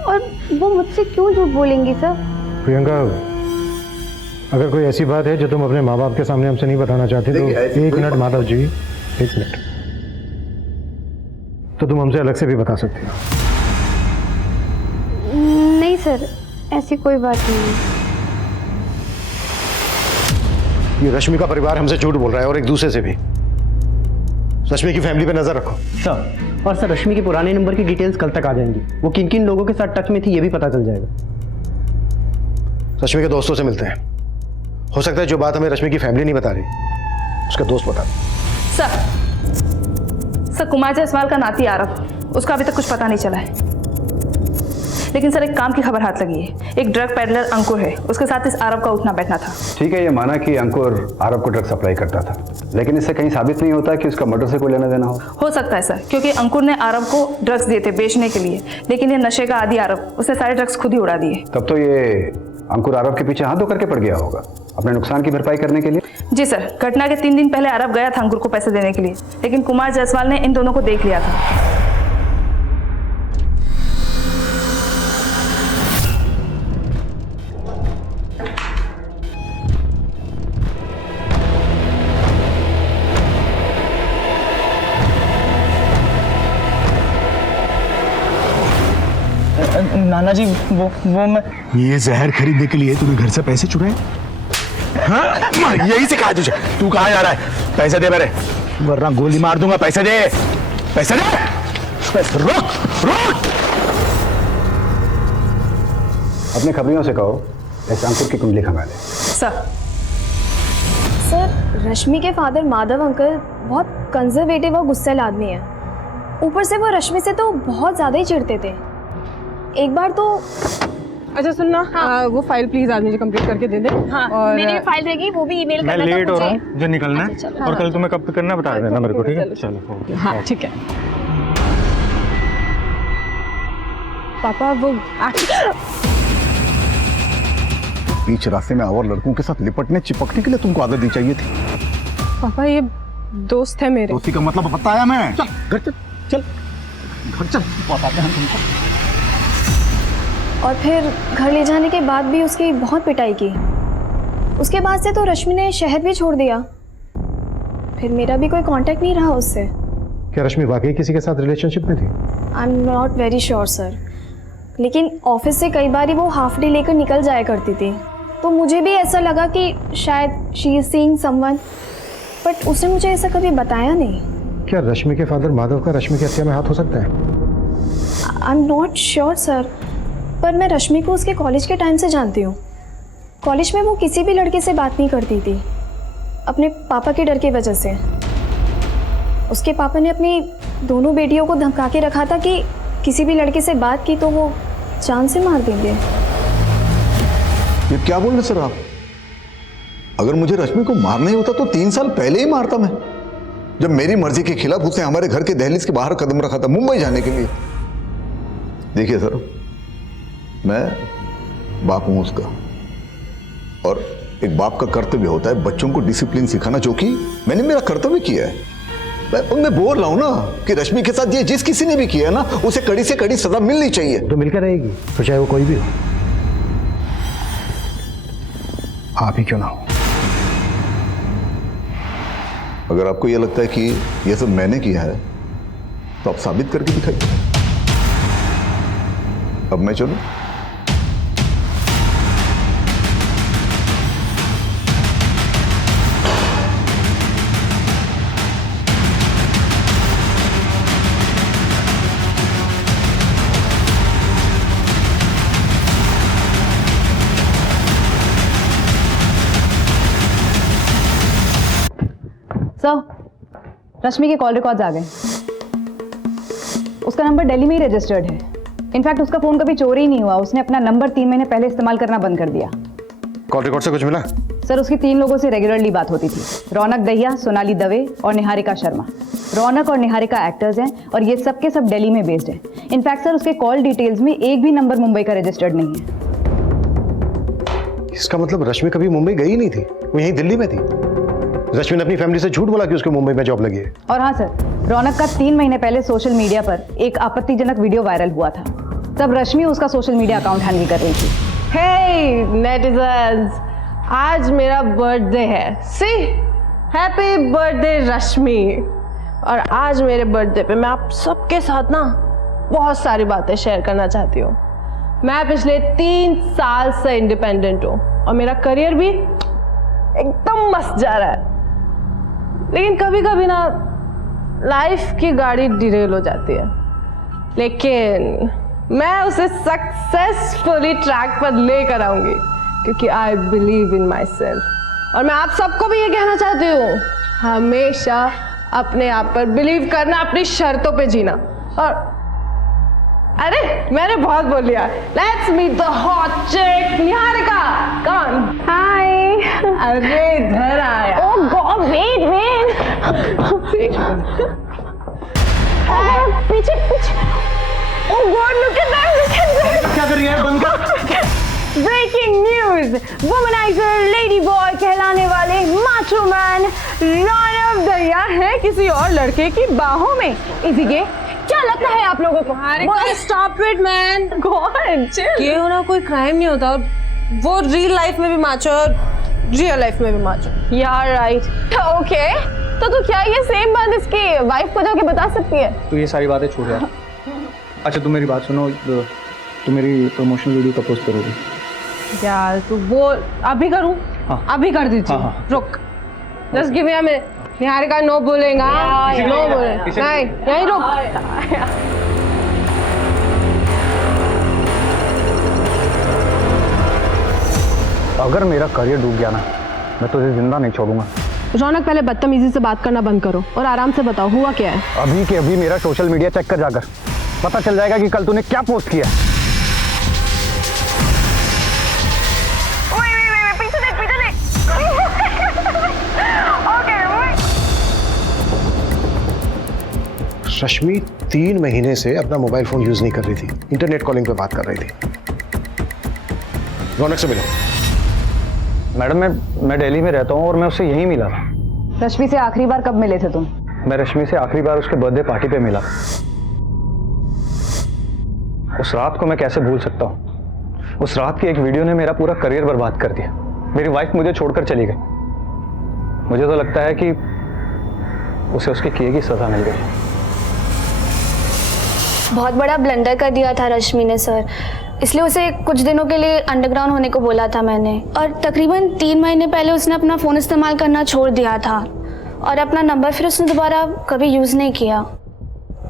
और वो मुझसे क्यों झूठ बोलेंगी सर? प्रियंका, अगर कोई ऐसी बात है जो तुम अपने माँ बाप के सामने हमसे नहीं बताना चाहते तो एक मिनट माधव जी, एक मिनट, तो तुम हमसे अलग से भी बता सकते हो। नहीं सर, ऐसी कोई बात नहीं है। ये रश्मि का परिवार हमसे झूठ बोल रहा है, और एक दूसरे से भी। रश्मि की फैमिली पे नजर रखो सर। और सर, रश्मि के पुराने नंबर की डिटेल्स कल तक आ जाएंगी। वो किन किन लोगों के साथ टच में थी ये भी पता चल जाएगा। रश्मि के दोस्तों से मिलते हैं, हो सकता है जो बात हमें रश्मि की फैमिली नहीं बता रही उसका दोस्त बता दे। सर, कुमार जायसवाल का नाती आरव, उसका अभी तक कुछ पता नहीं चला है। लेकिन सर, एक काम की खबर हाथ लगी है। एक ड्रग पेडलर अंकुर है, उसके साथ इस आरव का उठना बैठना था। ठीक है, ये माना कि अंकुर आरव को ड्रग सप्लाई करता था, लेकिन इससे कहीं साबित नहीं होता कि उसका मर्डर से कोई लेना देना हो सकता है सर, क्योंकि अंकुर ने आरव को ड्रग्स दिए थे बेचने के लिए, लेकिन ये नशे का आदी आरव, उसने सारे ड्रग्स खुद ही उड़ा दिए। तब तो ये अंकुर आरव के पीछे हाथ धो करके पड़ गया होगा अपने नुकसान की भरपाई करने के लिए। जी सर, घटना के 3 दिन पहले आरव गया था अंकुर को पैसे देने के लिए, लेकिन कुमार जायसवाल ने इन दोनों को देख लिया था। नाना जी, वो मैं ये जहर खरीदने के लिए तूने घर से पैसे चुराए? हाँ, यही से कहा तुझे। तू कहाँ जा रहा है? पैसे दे मेरे, वरना गोली मार दूंगा। पैसे दे, पैसे दे। बस रोक रोक। अपने खबरियों से कहो इस अंकुर की कुंडली खंगा ले। सर रश्मि के फादर माधव अंकल बहुत कंजर्वेटिव और गुस्सैल आदमी है। ऊपर से वो रश्मि से तो बहुत ज़्यादा ही चिढ़ते थे। एक बार तो अच्छा सुनना, वो फाइल प्लीज आज मुझे कंप्लीट करके दे दे। हाँ, और मेरी फाइल रहेगी, वो भी ईमेल मैं करना था लेट हो रहा मुझे। हूँ, मुझे निकलना है। अच्छा, और कल तुम्हें कब तक करना है बता देना मेरे को, ठीक है? चलो ओके। हाँ ठीक है पापा। वो बीच रास्ते में और लड़कों के साथ लिपटने चिपकने के लिए तुमको आदत दी चाहिए थी। पापा ये दोस्त है मेरे। दोस्ती का मतलब बताया मैं। चल घर चल, चल घर चल, बताते हैं तुमको। और फिर घर ले जाने के बाद भी उसकी बहुत पिटाई की। उसके बाद से तो रश्मि ने शहर भी छोड़ दिया। फिर मेरा भी कोई कांटेक्ट नहीं रहा उससे। क्या रश्मि वाकई किसी के साथ रिलेशनशिप में थी? I am not very sure sir, लेकिन ऑफिस से कई बार वो हाफ डे लेकर निकल जाया करती थी, तो मुझे भी ऐसा लगा कि शायद she is seeing someone, but उसने मुझे ऐसा कभी बताया नहीं। क्या रश्मि के फादर माधव का रश्मि की हत्या में हाथ हो सकता है? I am not sure sir, पर मैं रश्मि को उसके कॉलेज के टाइम से जानती हूँ। कॉलेज में वो किसी भी लड़के से बात नहीं करती थी, अपने पापा के डर की वजह से। उसके पापा ने अपनी दोनों बेटियों को धमका के रखा था कि किसी भी लड़के से बात की तो वो जान से मार देंगे। ये क्या बोल रहे सर आप? अगर मुझे रश्मि को मारना ही होता तो 3 साल पहले ही मारता मैं, जब मेरी मर्जी के खिलाफ उसने हमारे घर के दहलीज के बाहर कदम रखा था मुंबई जाने के लिए। देखिए सर, मैं बाप हूं उसका, और एक बाप का कर्तव्य होता है बच्चों को डिसिप्लिन सिखाना, जो कि मैंने मेरा कर्तव्य किया है। मैं बोल रहा हूं ना कि रश्मि के साथ ये जिस किसी ने भी किया ना, उसे कड़ी से कड़ी सजा मिलनी चाहिए। तो मिलकर रहेगी, तो चाहे वो कोई भी हो, आप ही क्यों ना हो। अगर आपको यह लगता है कि यह सब मैंने किया है तो आप साबित करके दिखाइए। अब मैं चलूं? सर, रश्मि के कॉल रिकॉर्ड्स आ गए। उसका नंबर दिल्ली में ही रजिस्टर्ड है। इनफैक्ट उसका फोन कभी चोरी ही नहीं हुआ। उसने अपना नंबर 3 महीने पहले इस्तेमाल करना बंद कर दिया। कॉल रिकॉर्ड से कुछ मिला? सर, उसकी 3 लोगों से रेगुलरली बात होती थी, रौनक दहिया, सोनाली दवे और निहारिका शर्मा। रौनक और निहारिका एक्टर्स हैं और ये सब के सब दिल्ली में बेस्ड हैं। इनफैक्ट सर, उसके कॉल डिटेल्स में एक भी नंबर मुंबई का रजिस्टर्ड नहीं है। इसका मतलब रश्मि कभी मुंबई गई नहीं थी, वो यहीं दिल्ली में थी। रश्मि ने अपनी फैमिली से झूठ बोला कि उसको मुंबई में जॉब लगी है। और हाँ सर, रौनक का 3 महीने पहले सोशल मीडिया पर एक आपत्तिजनक वीडियो वायरल हुआ था। तब रश्मि उसका सोशल मीडिया अकाउंट हैंडल कर रही थी। हे नेटिजन्स, आज मेरा बर्थडे है। सी, हैप्पी बर्थडे रश्मि। और आज मेरे बर्थडे पे मैं आप सबके साथ ना बहुत सारी बातें शेयर करना चाहती हूँ। मैं पिछले 3 साल से इंडिपेंडेंट हूँ और मेरा करियर भी एकदम मस्त जा रहा है। लेकिन कभी कभी ना लाइफ की गाड़ी डिरेल हो जाती है, लेकिन मैं उसे सक्सेसफुली ट्रैक पर लेकर आऊंगी, क्योंकि I believe in my self. और मैं आप सबको भी ये कहना चाहती हूँ, हमेशा अपने आप पर बिलीव करना, अपनी शर्तों पे जीना। और अरे मैंने बहुत बोल लिया। लेट्स मीट द हॉट चिक निहारिका। कौन? हाय। अरे इधर आया। ओह गॉड, वेट पीछे पीछे। Oh God, look at that. क्या कर रही है? बंद कर। Breaking news, womanizer lady boy कहलाने वाले माचो मैन रौनक दहिया है किसी और लड़के की बाहों में। इसीलिए क्या लगता है आप लोगों को? स्टॉप इट मैन, ये होना कोई क्राइम नहीं होता। वो रियल लाइफ में भी माचो और रियल लाइफ में भी माचो। यार राइट, ओके। तो क्या ये सेम बात इसकी वाइफ को जाके बता सकती है? तो ये सारी बातें छोड़ यार। अच्छा तुम मेरी बात सुनो, तुम मेरी प्रमोशनल वीडियो कब पोस्ट करोगी? यार तू बोल, अभी करूं? हाँ। अभी कर दीजिए। हाँ। रुक, just give me a minute. Niharika no बोलेगा, नो बोलेगा, नहीं यही रुक। अगर मेरा करियर डूब गया ना, मैं तुझे जिंदा नहीं छोड़ूंगा। रौनक, पहले बदतमीजी से बात करना बंद करो और आराम से बताओ हुआ क्या है। अभी के अभी मेरा सोशल मीडिया चेक कर जाकर, पता चल जाएगा कि कल तूने क्या पोस्ट किया। रश्मि 3 महीने से अपना मोबाइल फोन यूज नहीं कर रही थी, इंटरनेट कॉलिंग पे बात कर रही थी। रौनक से मिलो। मैडम मैं दिल्ली में रहता हूँ और मैं उससे यहीं मिला था। रश्मि से आखिरी बार कब मिले थे तुम? मैं रश्मि से आखिरी बार उसके बर्थडे पार्टी पे मिला। उस रात को मैं कैसे भूल सकता हूँ। उस रात की एक वीडियो ने मेरा पूरा करियर बर्बाद कर दिया। मेरी वाइफ मुझे छोड़कर चली गई। मुझे तो लगता है कि उसे उसके किए की सजा मिल गई। बहुत बड़ा ब्लंडर कर दिया था रश्मि ने सर, इसलिए उसे कुछ दिनों के लिए अंडरग्राउंड होने को बोला था मैंने। और तकरीबन 3 महीने पहले उसने अपना फ़ोन इस्तेमाल करना छोड़ दिया था और अपना नंबर फिर उसने दोबारा कभी यूज़ नहीं किया।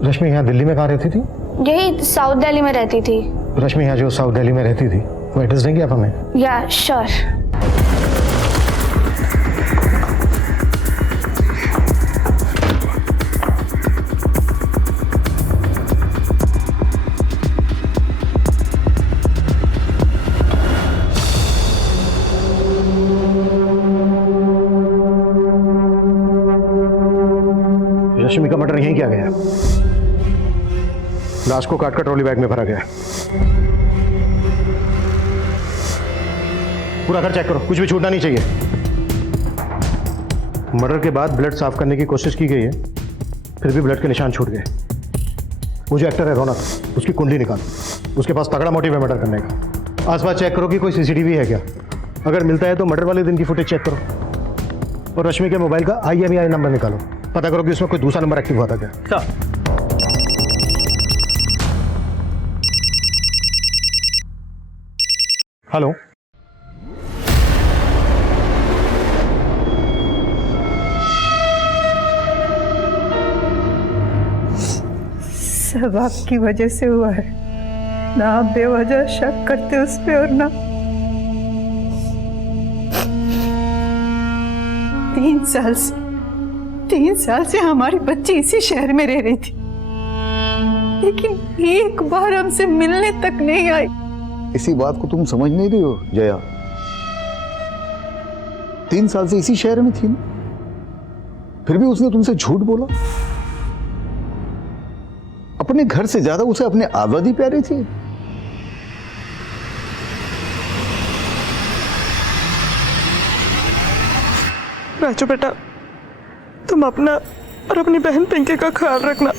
रश्मि यहाँ दिल्ली में कहाँ रहती थी? यही साउथ दिल्ली में रहती थी। रश्मि यहाँ जो साउथ दिल्ली में रहती थी वो एड्रेस देंगे आप हमें? या श्योर। रश्मि का मर्डर यहीं किया गया। लाश को काटकर ट्रॉली बैग में भरा गया। पूरा घर चेक करो, कुछ भी छूटना नहीं चाहिए। मर्डर के बाद ब्लड साफ करने की कोशिश की गई है, फिर भी ब्लड के निशान छूट गए। वो जो एक्टर है रौनक, उसकी कुंडली निकालो, उसके पास तगड़ा मोटिव है मर्डर करने का। आसपास चेक करो कि कोई सीसीटीवी है क्या। अगर मिलता है तो मर्डर वाले दिन की फुटेज चेक करो और रश्मि के मोबाइल का IMEI नंबर निकालो, पता करो कि उसमें कोई दूसरा नंबर एक्टिव हुआ था क्या। हेलो, सब आपकी वजह से हुआ है ना। आप बेवजह शक करते उस पे और ना 3 साल से हमारी बच्ची इसी शहर में रह रही थी, लेकिन एक बार हमसे मिलने तक नहीं आई। इसी बात को तुम समझ नहीं रही हो जया। 3 साल से इसी शहर में थी ना, फिर भी उसने तुमसे झूठ बोला। अपने घर से ज्यादा उसे अपने आजादी प्यारी थी। राजू बेटा, तुम अपना और अपनी बहन पिंकी का ख्याल रखना।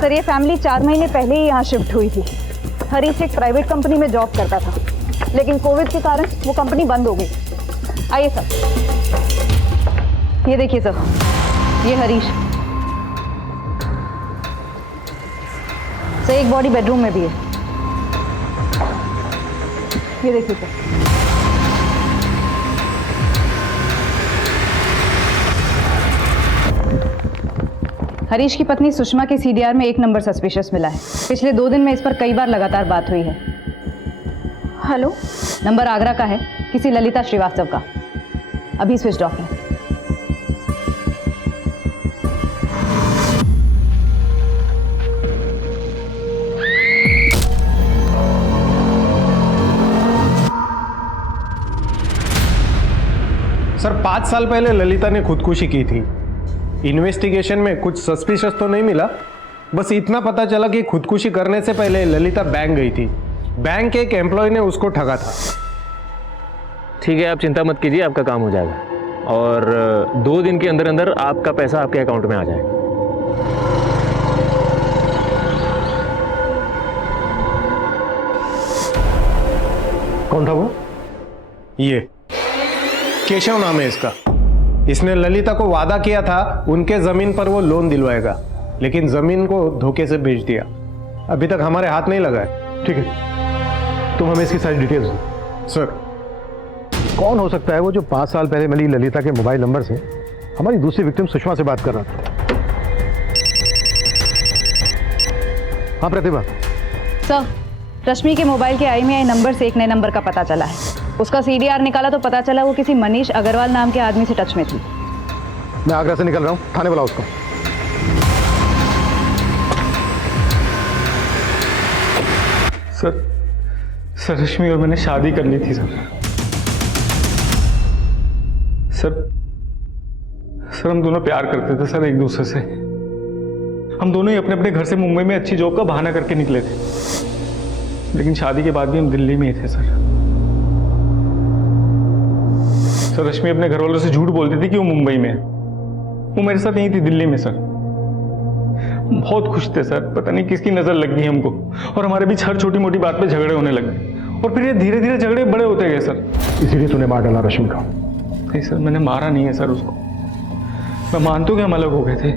सर ये फैमिली 4 महीने पहले ही यहाँ शिफ्ट हुई थी। हरीश एक प्राइवेट कंपनी में जॉब करता था, लेकिन कोविड के कारण वो कंपनी बंद हो गई। आइए सर, ये देखिए सर, ये हरीश। सर एक बॉडी बेडरूम में भी है, ये देखिए सर। हरीश की पत्नी सुषमा के CDR में 1 नंबर सस्पिशियस मिला है। पिछले 2 दिन में इस पर कई बार लगातार बात हुई है। हेलो, नंबर आगरा का है, किसी ललिता श्रीवास्तव का। अभी स्विच ऑफ है। सर 5 साल पहले ललिता ने खुदकुशी की थी। इन्वेस्टिगेशन में कुछ सस्पिशियस तो नहीं मिला, बस इतना पता चला कि खुदकुशी करने से पहले ललिता बैंक गई थी। बैंक के एक एम्प्लॉय ने उसको ठगा था। ठीक है, आप चिंता मत कीजिए, आपका काम हो जाएगा और 2 दिन के अंदर अंदर आपका पैसा आपके अकाउंट में आ जाएगा। कौन था वो? ये केशव नाम है इसका। इसने ललिता को वादा किया था उनके जमीन पर वो लोन दिलवाएगा, लेकिन जमीन को धोखे से बेच दिया। अभी तक हमारे हाथ नहीं लगा है। ठीक है, तुम हमें इसकी सारी डिटेल्स दो। सर, कौन हो सकता है वो जो 5 साल पहले मिली ललिता के मोबाइल नंबर से हमारी दूसरी विक्टिम सुषमा से बात कर रहा था? हाँ प्रतिभा। सर, रश्मि के मोबाइल के IMEI नंबर से एक नए नंबर का पता चला है। उसका CDR निकाला तो पता चला वो किसी मनीष अग्रवाल नाम के आदमी से टच में थी। मैं आगरा से निकल रहा हूँ, थाने बुलाओ उसको। सर रश्मि और मैंने शादी करनी थी सर हम दोनों प्यार करते थे सर एक दूसरे से। हम दोनों ही अपने अपने घर से मुंबई में अच्छी जॉब का बहाना करके निकले थे, लेकिन शादी के बाद भी हम दिल्ली में ही थे सर। रश्मि अपने घर वालों से झूठ बोलती थी कि वो मुंबई में है। वो मेरे साथ नहीं थी, दिल्ली में सर। बहुत खुश थे सर, पता नहीं किसकी नजर लग गई हमको और हमारे बीच हर छोटी मोटी बात पे झगड़े होने लगे और फिर ये धीरे धीरे झगड़े बड़े होते गए सर। इसीलिए तूने मार डाला रश्मि को? नहीं सर, मैंने मारा नहीं है सर उसको। मैं मानता हूँ कि हम अलग हो गए थे,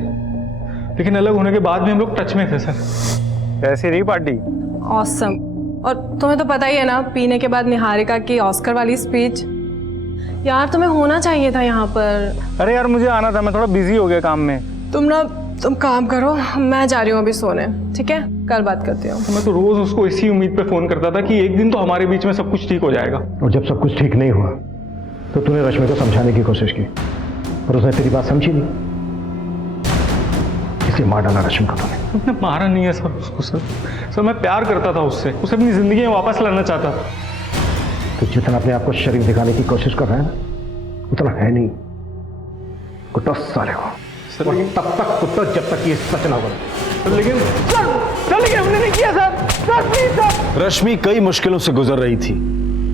लेकिन अलग होने के बाद भी हम लोग टच में थे सर। ऐसी रही पार्टी? ऑसम। और तुम्हें तो पता ही है ना, पीने के बाद निहारिका की ऑस्कर वाली स्पीच। यार तुम्हें होना चाहिए था यहाँ पर। अरे यार मुझे आना था, मैं थोड़ा बिजी हो गया काम में। तुम काम करो, मैं जा रही हूँ अभी सोने। ठीक है, कल बात करती हूँ। मैं तो रोज उसको इसी उम्मीद पे फोन करता था कि एक दिन तो हमारे बीच में सब कुछ ठीक हो जाएगा। और जब सब कुछ ठीक नहीं हुआ तो तूने रश्मि को समझाने की कोशिश की, पर उसने तेरी बात समझी नहीं, इसलिए मार डाला रश्मि को तूने। मैंने मारा नहीं है सर उसको। सर मैं प्यार करता था उससे, उसे अपनी जिंदगी में वापस लाना चाहता था। तो जितना अपने आप को शरीफ दिखाने की कोशिश कर रहा है ना, उतना है नहीं। कुत्ता साले हो सर, तब तक कुत्ता जब तक ये सच ना बोले। लेकिन हमने नहीं किया सर। रश्मि कई मुश्किलों से गुजर रही थी।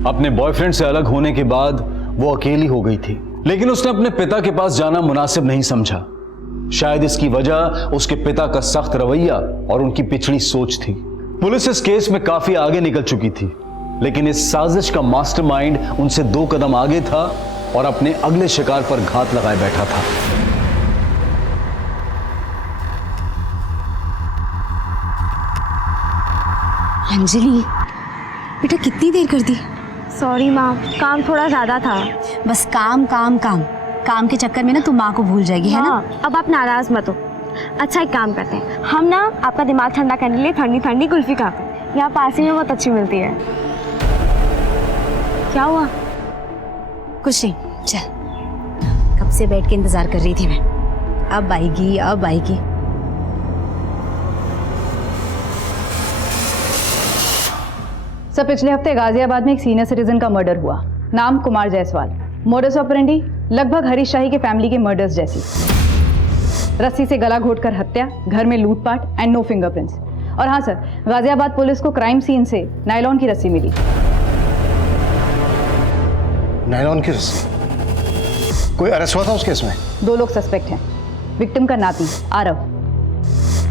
अपने बॉयफ्रेंड से अलग होने के बाद वो अकेली हो गई थी, लेकिन उसने अपने पिता के पास जाना मुनासिब नहीं समझा। शायद इसकी वजह उसके पिता का सख्त रवैया और उनकी पिछड़ी सोच थी। पुलिस इस केस में काफी आगे निकल चुकी थी, लेकिन इस साजिश का मास्टरमाइंड उनसे 2 कदम आगे था और अपने अगले शिकार पर घात लगाए बैठा था। अंजलि बेटा, कितनी देर कर दी? सॉरी माँ, काम थोड़ा ज़्यादा था। बस काम काम काम काम के चक्कर में ना तुम माँ को भूल जाएगी, है ना? अब आप नाराज मत हो। अच्छा एक काम करते हैं, हम ना आपका दिमाग ठंडा करने के लिए ठंडी ठंडी कुल्फी खाते हैं। यहाँ पास ही में बहुत अच्छी मिलती है। क्या हुआ? कुछ नहीं, चल। कब से बैठ के इंतजार कर रही थी मैं, अब आएगी अब आएगी। सर, पिछले हफ्ते गाजियाबाद में एक सीनियर सिटीजन का मर्डर हुआ। नाम कुमार जायसवाल। मोडस ऑपरेंडी लगभग हरीश शाही के फैमिली के मर्डर्स जैसी। रस्सी से गला घोटकर हत्या, घर में लूटपाट एंड नो फिंगरप्रिंट्स। और हाँ सर, गाजियाबाद पुलिस को क्राइम सीन से नायलॉन की रस्सी मिली। नायलॉन की रस्सी? कोई अरेस्ट हुआ था उस केस में? 2 लोग सस्पेक्ट हैं। विक्टिम का नाती आरव,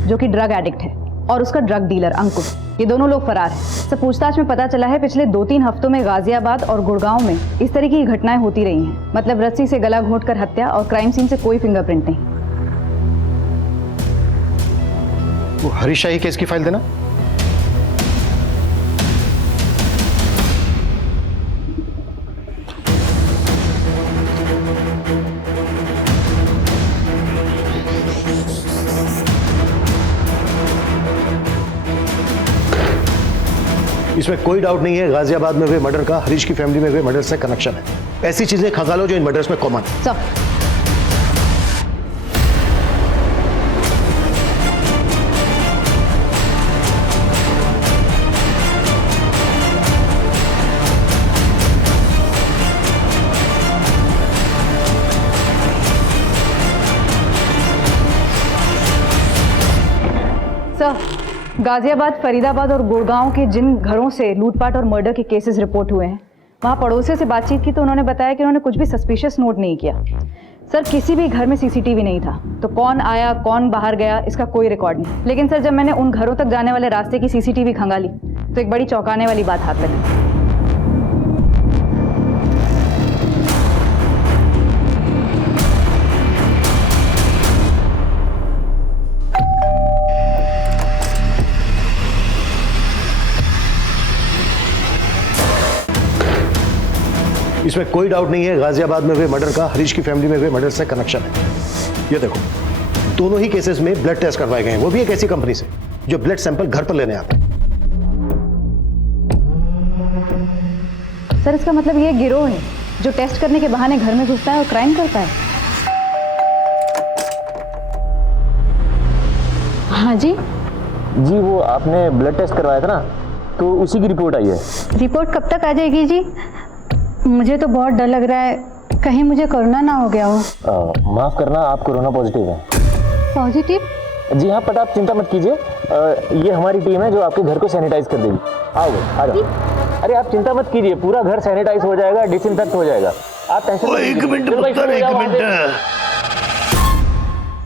जो कि ड्रग एडिक्ट है, और उसका ड्रग डीलर अंकुर। ये दोनों लोग फरार हैं। सर, पूछताछ में पता चला है पिछले 2-3 हफ्तों में गाजियाबाद और गुड़गांव में इस तरह की घटनाएं होती रही हैं। मतलब रस्सी से गला घोटकर हत्या और क्राइम सीन से कोई फिंगरप्रिंट नहीं। वो हरीश शाही केस की फाइल देना। इसमें कोई डाउट नहीं है, गाजियाबाद में हुए मर्डर का हरीश की फैमिली में हुए मर्डर से कनेक्शन है। ऐसी चीजें खंगालो जो इन मर्डर्स में कॉमन है। गाजियाबाद, फरीदाबाद और गुड़गांव के जिन घरों से लूटपाट और मर्डर के केसेस रिपोर्ट हुए हैं, वहाँ पड़ोसियों से बातचीत की तो उन्होंने बताया कि उन्होंने कुछ भी सस्पिशियस नोट नहीं किया। सर, किसी भी घर में CCTV नहीं था, तो कौन आया कौन बाहर गया इसका कोई रिकॉर्ड नहीं। लेकिन सर, जब मैंने उन घरों तक जाने वाले रास्ते की CCTV खंगाली तो एक बड़ी चौंकाने वाली बात हाथ लगी। इसमें कोई डाउट नहीं है, गाजियाबाद में हुए मर्डर का हरीश की फैमिली में हुए मर्डर से कनेक्शन है। ये देखो, दोनों ही केसेस में ब्लड टेस्ट करवाए गए हैं, वो भी एक ऐसी कंपनी से जो ब्लड सैंपल घर पर लेने आता है। सर इसका मतलब ये गिरोह है जो टेस्ट करने के बहाने घर में घुसता है और क्राइम करता है। हाँ जी जी, वो आपने ब्लड टेस्ट करवाया था ना, तो उसी की रिपोर्ट आई है। रिपोर्ट कब तक आ जाएगी जी? मुझे तो बहुत डर लग रहा है, कहीं मुझे कोरोना ना हो गया हो। माफ करना, आप कोरोना पॉजिटिव हैं। पॉजिटिव? जी हाँ, बट आप चिंता मत कीजिए, ये हमारी टीम है जो आपके घर को सैनिटाइज कर देगी। आओ आ जाओ। अरे आप चिंता मत कीजिए, पूरा घर सैनिटाइज हो जाएगा, डिसइंफेक्ट हो जाएगा, आप टेंशन मत लीजिए। एक मिनट पुत्र, एक मिनट,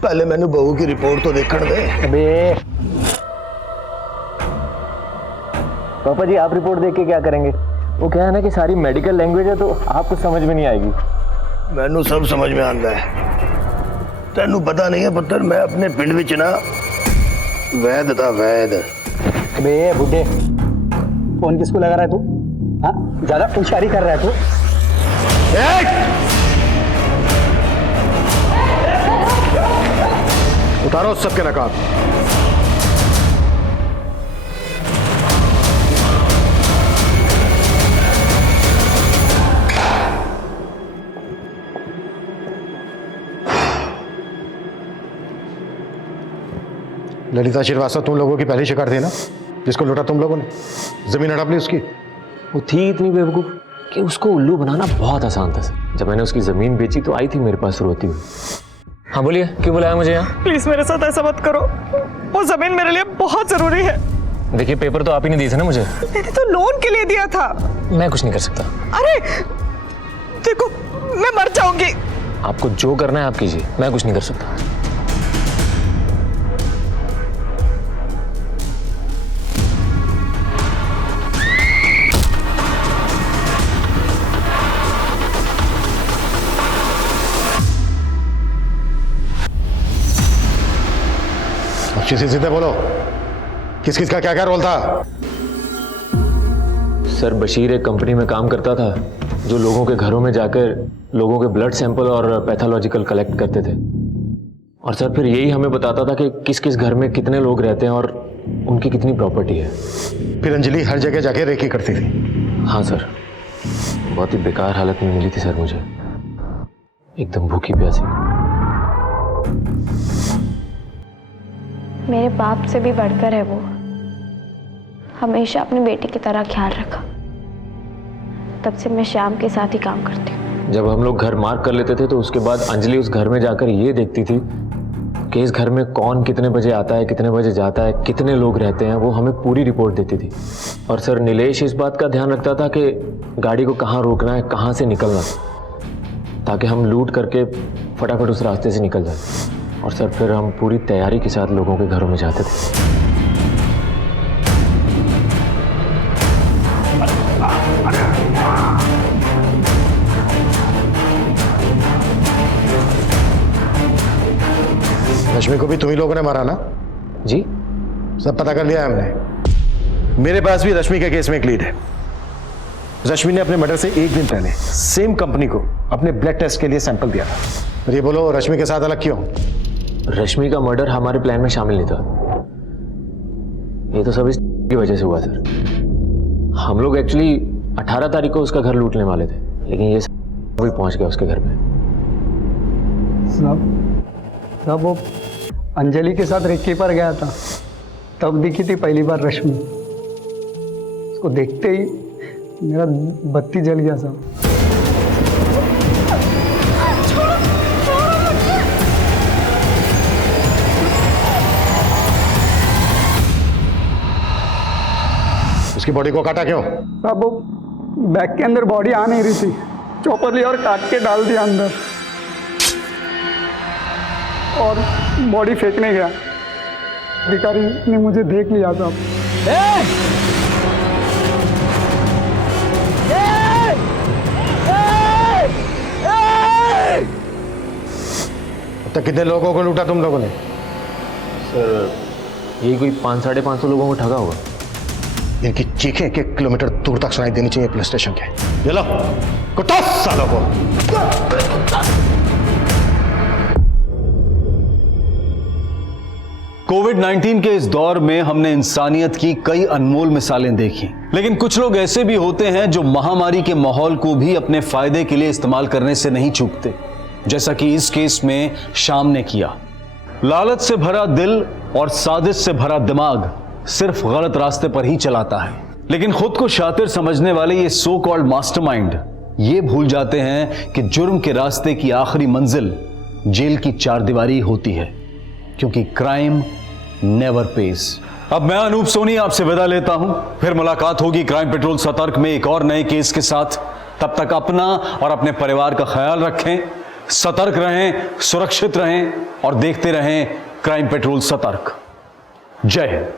पहले मैंने बहू की रिपोर्ट तो देखने दे। अबे पापा जी, आप रिपोर्ट देख के क्या करेंगे? वो क्या है ना कि सारी मेडिकल लैंग्वेज है, तो आपको समझ में नहीं आएगी। मैनू सब समझ में आता है, तेनू पता नहीं है पुत्र, मैं अपने पिंड विच ना वैद था, वैद। बे बुड्ढे, फोन किसको लगा रहा है तू? हाँ, ज्यादा होशियारी कर रहा है तू। उतारो सबके नकाब। ललिता श्रीवास्तव तुम लोगों की पहली शिकार थी ना, जिसको लूटा तुम लोगों ने, जमीन हड़प ली उसकी। वो थी इतनी बेवकूफ़ कि उसको उल्लू बनाना बहुत आसान था सर। जब मैंने उसकी ज़मीन बेची तो आई थी मेरे पास रोती हुई। हाँ बोलिए, क्यों बुलाया मुझे यहाँ? प्लीज मेरे साथ ऐसा मत करो, वो जमीन मेरे लिए बहुत जरूरी है। देखिए, पेपर तो आप ही ने दिए थे ना मुझे। मैंने तो लोन के लिए दिया था। मैं कुछ नहीं कर सकता। अरे देखो, मैं मर जाऊंगी। आपको जो करना है आप कीजिए, मैं कुछ नहीं कर सकता। सीधे बोलो, किस किस का क्या क्या रोल था? सर, बशीर एक कंपनी में काम करता था जो लोगों के घरों में जाकर लोगों के ब्लड सैंपल और पैथोलॉजिकल कलेक्ट करते थे। और सर फिर यही हमें बताता था कि किस किस घर में कितने लोग रहते हैं और उनकी कितनी प्रॉपर्टी है। फिर अंजलि हर जगह जाके रेकी करती थी। हाँ सर, बहुत ही बेकार हालत में मिली थी सर मुझे, एकदम भूखी प्यासी। मेरे बाप से भी बढ़कर है वो, हमेशा अपनी बेटी की तरह ख्याल रखा। तब से मैं श्याम के साथ ही काम करती हूँ। जब हम लोग घर मार्क कर लेते थे तो उसके बाद अंजलि उस घर में जाकर ये देखती थी कि इस घर में कौन कितने बजे आता है, कितने बजे जाता है, कितने लोग रहते हैं, वो हमें पूरी रिपोर्ट देती थी। और सर नीलेश इस बात का ध्यान रखता था कि गाड़ी को कहाँ रोकना है, कहाँ से निकलना है, ताकि हम लूट करके फटाफट उस रास्ते से निकल जाए। और सर फिर हम पूरी तैयारी के साथ लोगों के घरों में जाते थे। रश्मि को भी तुम ही लोगों ने मारा ना? जी, सब पता कर लिया है हमने। मेरे पास भी रश्मि के केस में एक लीड है। रश्मि ने अपने मर्डर से एक दिन पहले सेम कंपनी को अपने ब्लड टेस्ट के लिए सैंपल दिया था। और ये बोलो, रश्मि के साथ अलग क्यों? रश्मि का मर्डर हमारे प्लान में शामिल नहीं था। ये तो सब इसकी वजह से हुआ सर। हम लोग एक्चुअली 18 तारीख को उसका घर लूटने वाले थे, लेकिन ये सब भी पहुंच गया उसके घर में। जब वो अंजलि के साथ रेकी पर गया था तब दिखी थी पहली बार रश्मि। उसको देखते ही मेरा बत्ती जल गया साहब। उसकी बॉडी को काटा क्यों? साहब वो बैग के अंदर बॉडी आ नहीं रही थी, चॉपर लिया और काट के डाल दिया अंदर और बॉडी फेंकने गया। अधिकारी ने मुझे देख लिया साहब। अब तक कितने लोगों को लूटा तुम लोगों ने? सर यही कोई 500-550 लोगों को ठगा होगा। इनकी चीखें 1 किलोमीटर दूर तक सुनाई देनी चाहिए पुलिस स्टेशन के। ये लो कुटा सालों को। कोविड-19 के इस दौर में हमने इंसानियत की कई अनमोल मिसालें देखी, लेकिन कुछ लोग ऐसे भी होते हैं जो महामारी के माहौल को भी अपने फायदे के लिए इस्तेमाल करने से नहीं चूकते, जैसा कि इस केस में शाम ने किया। लालच से भरा दिल और साजिश से भरा दिमाग सिर्फ गलत रास्ते पर ही चलाता है, लेकिन खुद को शातिर समझने वाले ये सो कॉल्ड मास्टरमाइंड ये भूल जाते हैं कि जुर्म के रास्ते की आखिरी मंजिल जेल की चारदीवारी होती है, क्योंकि क्राइम नेवर पेज। अब मैं अनूप सोनी आपसे विदा लेता हूं, फिर मुलाकात होगी क्राइम पेट्रोल सतर्क में एक और नए केस के साथ। तब तक अपना और अपने परिवार का ख्याल रखें, सतर्क रहें, सुरक्षित रहें और देखते रहें क्राइम पेट्रोल सतर्क। जय हिंद।